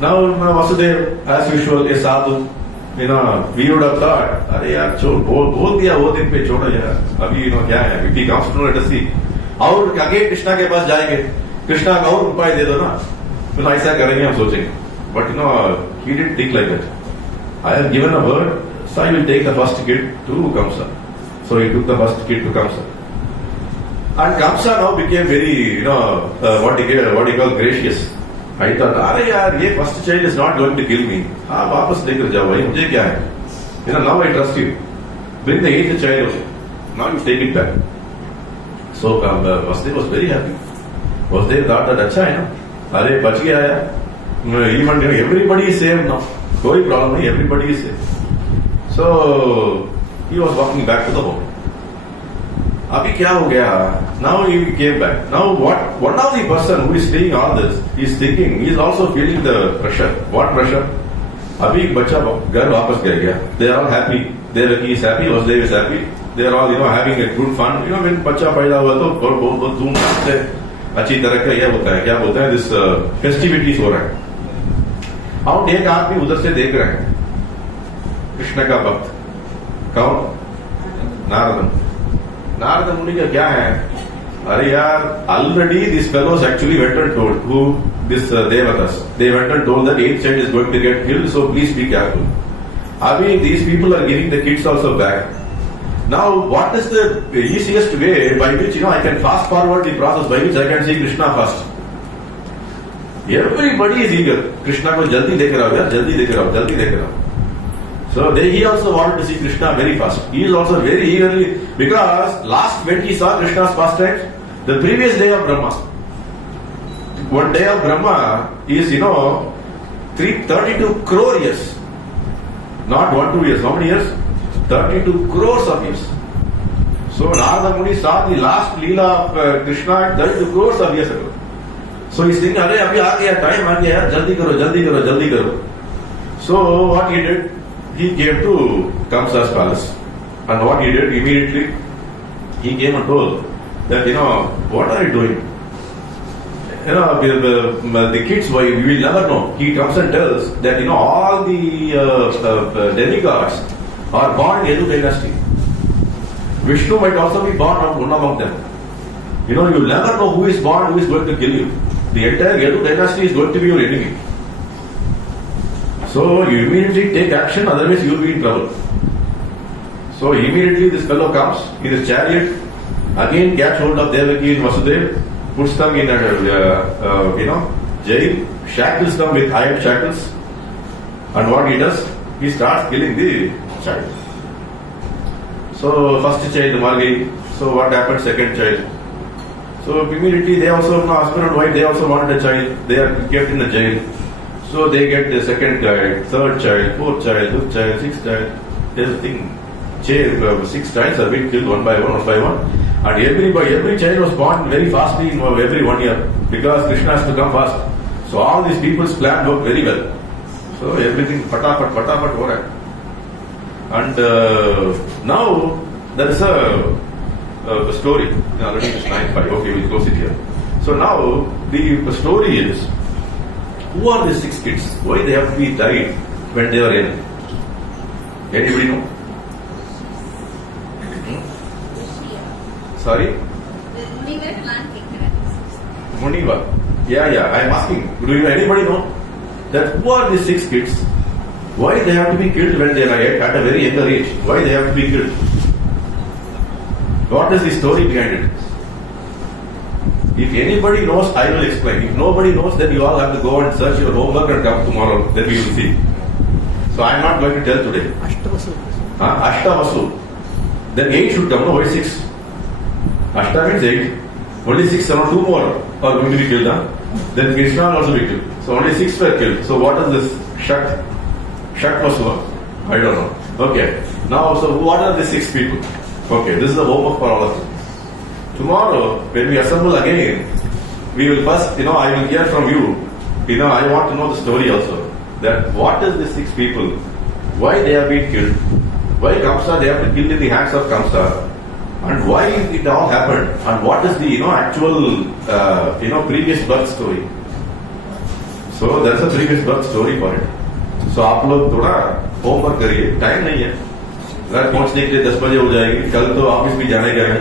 Now Vasudeva, as usual, a sadhu. We would have thought, अरे यार बोल दिया वो दिन पे, छोड़ो यार, अभी क्या है, if he comes to let us see, और आगे कृष्णा के पास जाएंगे, कृष्णा का और उपाय दे दो ना, फिर ऐसा करेंगे हम सोचेंगे, but he didn't think like that. I have given a word, so I will take the first kid to Kamsa. So he took the first kid to Kamsa, and Kamsa now became very, what he call gracious. I thought, अरे यार ये first child is not going to kill me. हाँ वापस लेकर जाओ भाई, मुझे क्या है? Now I trust you. Bring the 8th child. Now you take it back. So Vasudeva was very happy. Vasudeva thought that अच्छा है ना? अरे बच गया यार. Even everybody is safe now. कोई problem नहीं, everybody is safe. So he was walking back to the home. अभी क्या हो गया? Now he came back. Now one of the person who is saying all this is thinking, he is also feeling the pressure. What pressure? अभी बच्चा घर वापस गया. They are all happy. Devaki is happy. Vasudeva is happy. They are all having a good fun. When बच्चा पैदा हुआ तो बहुत धूमधाम से अच्छी तरह का यह होता है, क्या बोलते हैं, दिस फेस्टिविटीज हो रहा है. और एक आदमी उधर से देख रहे हैं, कृष्ण का भक्त. कौन? नारद मुनि का क्या है? अरे यार, already these fellows actually went and told who this Devatas. They went and told that 8th child is going to get killed, so please be careful. Abhi these people are giving the kids also back. Now, what is the easiest way by which I can fast forward the process by which I can see Krishna fast? Everybody is eager. Krishna ko jaldi dekh raha ho, yaar, jaldi dekh raha ho, jaldi dekh raha ho. So he also wanted to see Krishna very fast. He is also very eagerly, because last when he saw Krishna's pastimes, the previous day of Brahma. One day of Brahma is 32 crore years. Not 1-2 years. How many years? 32 crores of years. So Narada Muni saw the last Leela of Krishna at 32 crores of years ago. So he's thinking, "Arey, abhi aa gaya, time aa gaya, jaldi karo, jaldi karo, jaldi karo." So what he did, he came to Kamsa's palace. And what he did, immediately, he came and told that, "What are you doing? The kids, why we will never know." He comes and tells that, all the demigods are born in Yadu dynasty. Vishnu might also be born of one among them. You'll never know who is born, who is going to kill you. The entire Yadu dynasty is going to be your enemy. So you immediately take action, otherwise you will be in trouble. So immediately this fellow comes in his chariot, again catch hold of Devaki and Vasudev, puts them in a jail, shackles them with iron shackles, and what he does, he starts killing the child. So first child Margi. So what happened? Second child. So immediately they also, husband and wife, they also wanted a child. They are kept in the jail. So they get the second child, third child, fourth child, fifth child, sixth child. Everything. 6 childs are being killed one by one, And every child was born very fastly in every 1 year, because Krishna has to come fast. So all these people's plan worked very well. So everything fatapat over it. And now there is a story. Already it's 9:05. Okay, we'll close it here. So now the story is, who are these 6 kids? Why they have to be died when they are young? Anybody know? Sorry? Muniva. Yeah, I am asking. Do anybody know that who are these 6 kids? Why they have to be killed when they are at a very younger age? Why they have to be killed? What is the story behind it? If anybody knows, I will explain. If nobody knows, then you all have to go and search your homework and come tomorrow. Then we will see. So I am not going to tell today. Ashtavasu. Then 8 should come. No, why 6? Ashta means 8. Only 6, around 2 more are going to be killed. Then Krishna will also be killed. So only 6 were killed. So what is this? Shakvasua? I don't know. Okay. Now, so what are the 6 people? Okay, this is the homework for all of you. Tomorrow, when we assemble again, we will first, I will hear from you. I want to know the story also. That what is the 6 people? Why they have been killed? Why Kamsa, they have been killed in the hands of Kamsa? And why it all happened? And what is the, actual, previous birth story? So, there's a previous birth story for it. So, आप लोग थोड़ा homework करिए. Time नहीं है. घर पहुंचने के लिए 10 बजे हो जाएगी. कल तो ऑफिस भी जाने का है.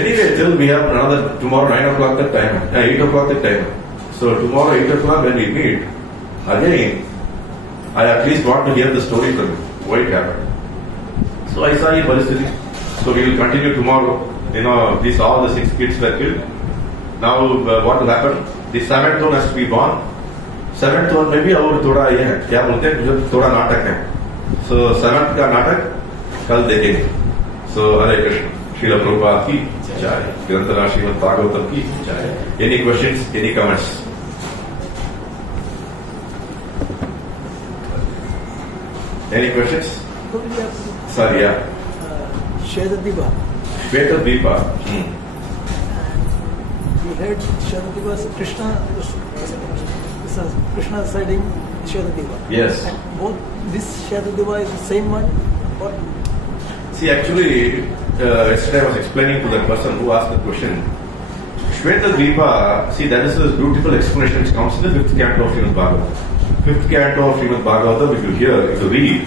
Anyway, till we have another, tomorrow 9 o'clock that time, 8 o'clock that time. So tomorrow 8 o'clock when we meet, again, I at least want to hear the story from you, why it happened. So I saw you Paristiti. So we will continue tomorrow. All the 6 kids were killed. Now what will happen? The 7th one has to be born. 7th one maybe और थोड़ा ये है, क्या बोलते हैं, थोड़ा नाटक है. So 7th का नाटक कल देखेंगे. So Hare Krishna. Srila Prabhupada ki jai. Grantara Srimad Bhagavatam ki jai. Any questions? Any comments? Any questions? Sorry, yeah. Shvetadvipa. Shvetadvipa. We heard Shvetadvipa is Krishna citing Shvetadvipa. Yes. And both this Shvetadvipa is the same one? Or? See, actually, yesterday I was explaining to that person who asked the question. Shvetadvipa, see, that is a beautiful explanation which comes in the 5th canto of Srimad Bhagavatam. 5th canto of Srimad Bhagavatam, if you hear, if you read,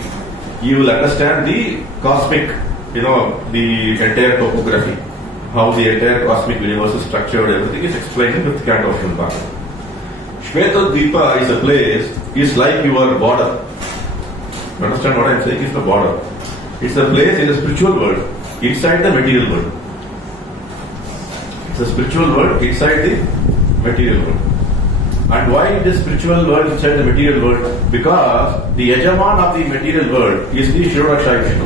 you will understand the cosmic, the entire topography, how the entire cosmic universe is structured, everything is explained in 5th canto of Srimad Bhagavatam. Shvetadvipa is a place, is like your border. You understand what I am saying? It's the border. It's a place in the spiritual world. inside the material world. It's a spiritual world inside the material world. And why it is spiritual world inside the material world? Because the Yajaman of the material world is the Shirodaksha Vishnu.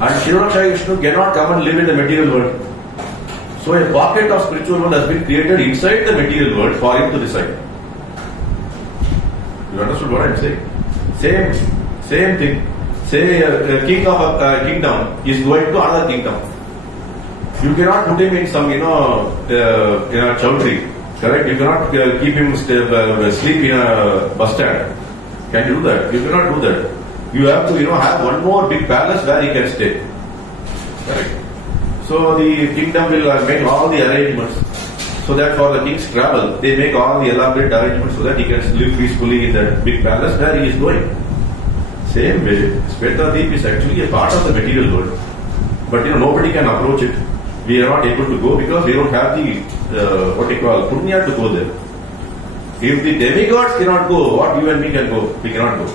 And Shirodaksha Vishnu cannot come and live in the material world. So a pocket of spiritual world has been created inside the material world for him to reside. You understood what I am saying? Same thing. Say a king of a kingdom is going to another kingdom. You cannot put him in some, chowdhury. Correct? You cannot keep him sleep in a bus stand. Can you do that? You cannot do that. You have to, have one more big palace where he can stay. Correct? So the kingdom will make all the arrangements so that for the king's travel, they make all the elaborate arrangements so that he can live peacefully in that big palace where he is going. Same way, Shvetadeep is actually a part of the material world. But nobody can approach it. We are not able to go because we don't have the punya to go there. If the demigods cannot go, what you and me can go? We cannot go.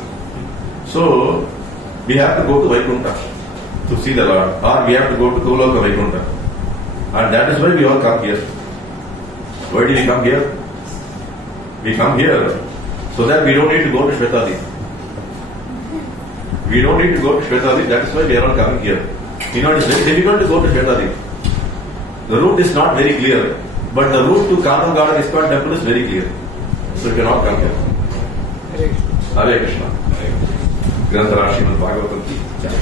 So we have to go to Vaikuntha to see the Lord, or we have to go to Goloka Vaikuntha, and that is why we all come here. Why do we come here? We come here so that we don't need to go to Shvetadeep. We don't need to go to Shvetadeep. That is why we are all coming here. It is very difficult to go to Shvetadeep. The route is not very clear, but the route to Kano Garden ISKCON temple is very clear. So you can all come here. Hare Krishna. Grantha Srimad Bhagavatam ki jai.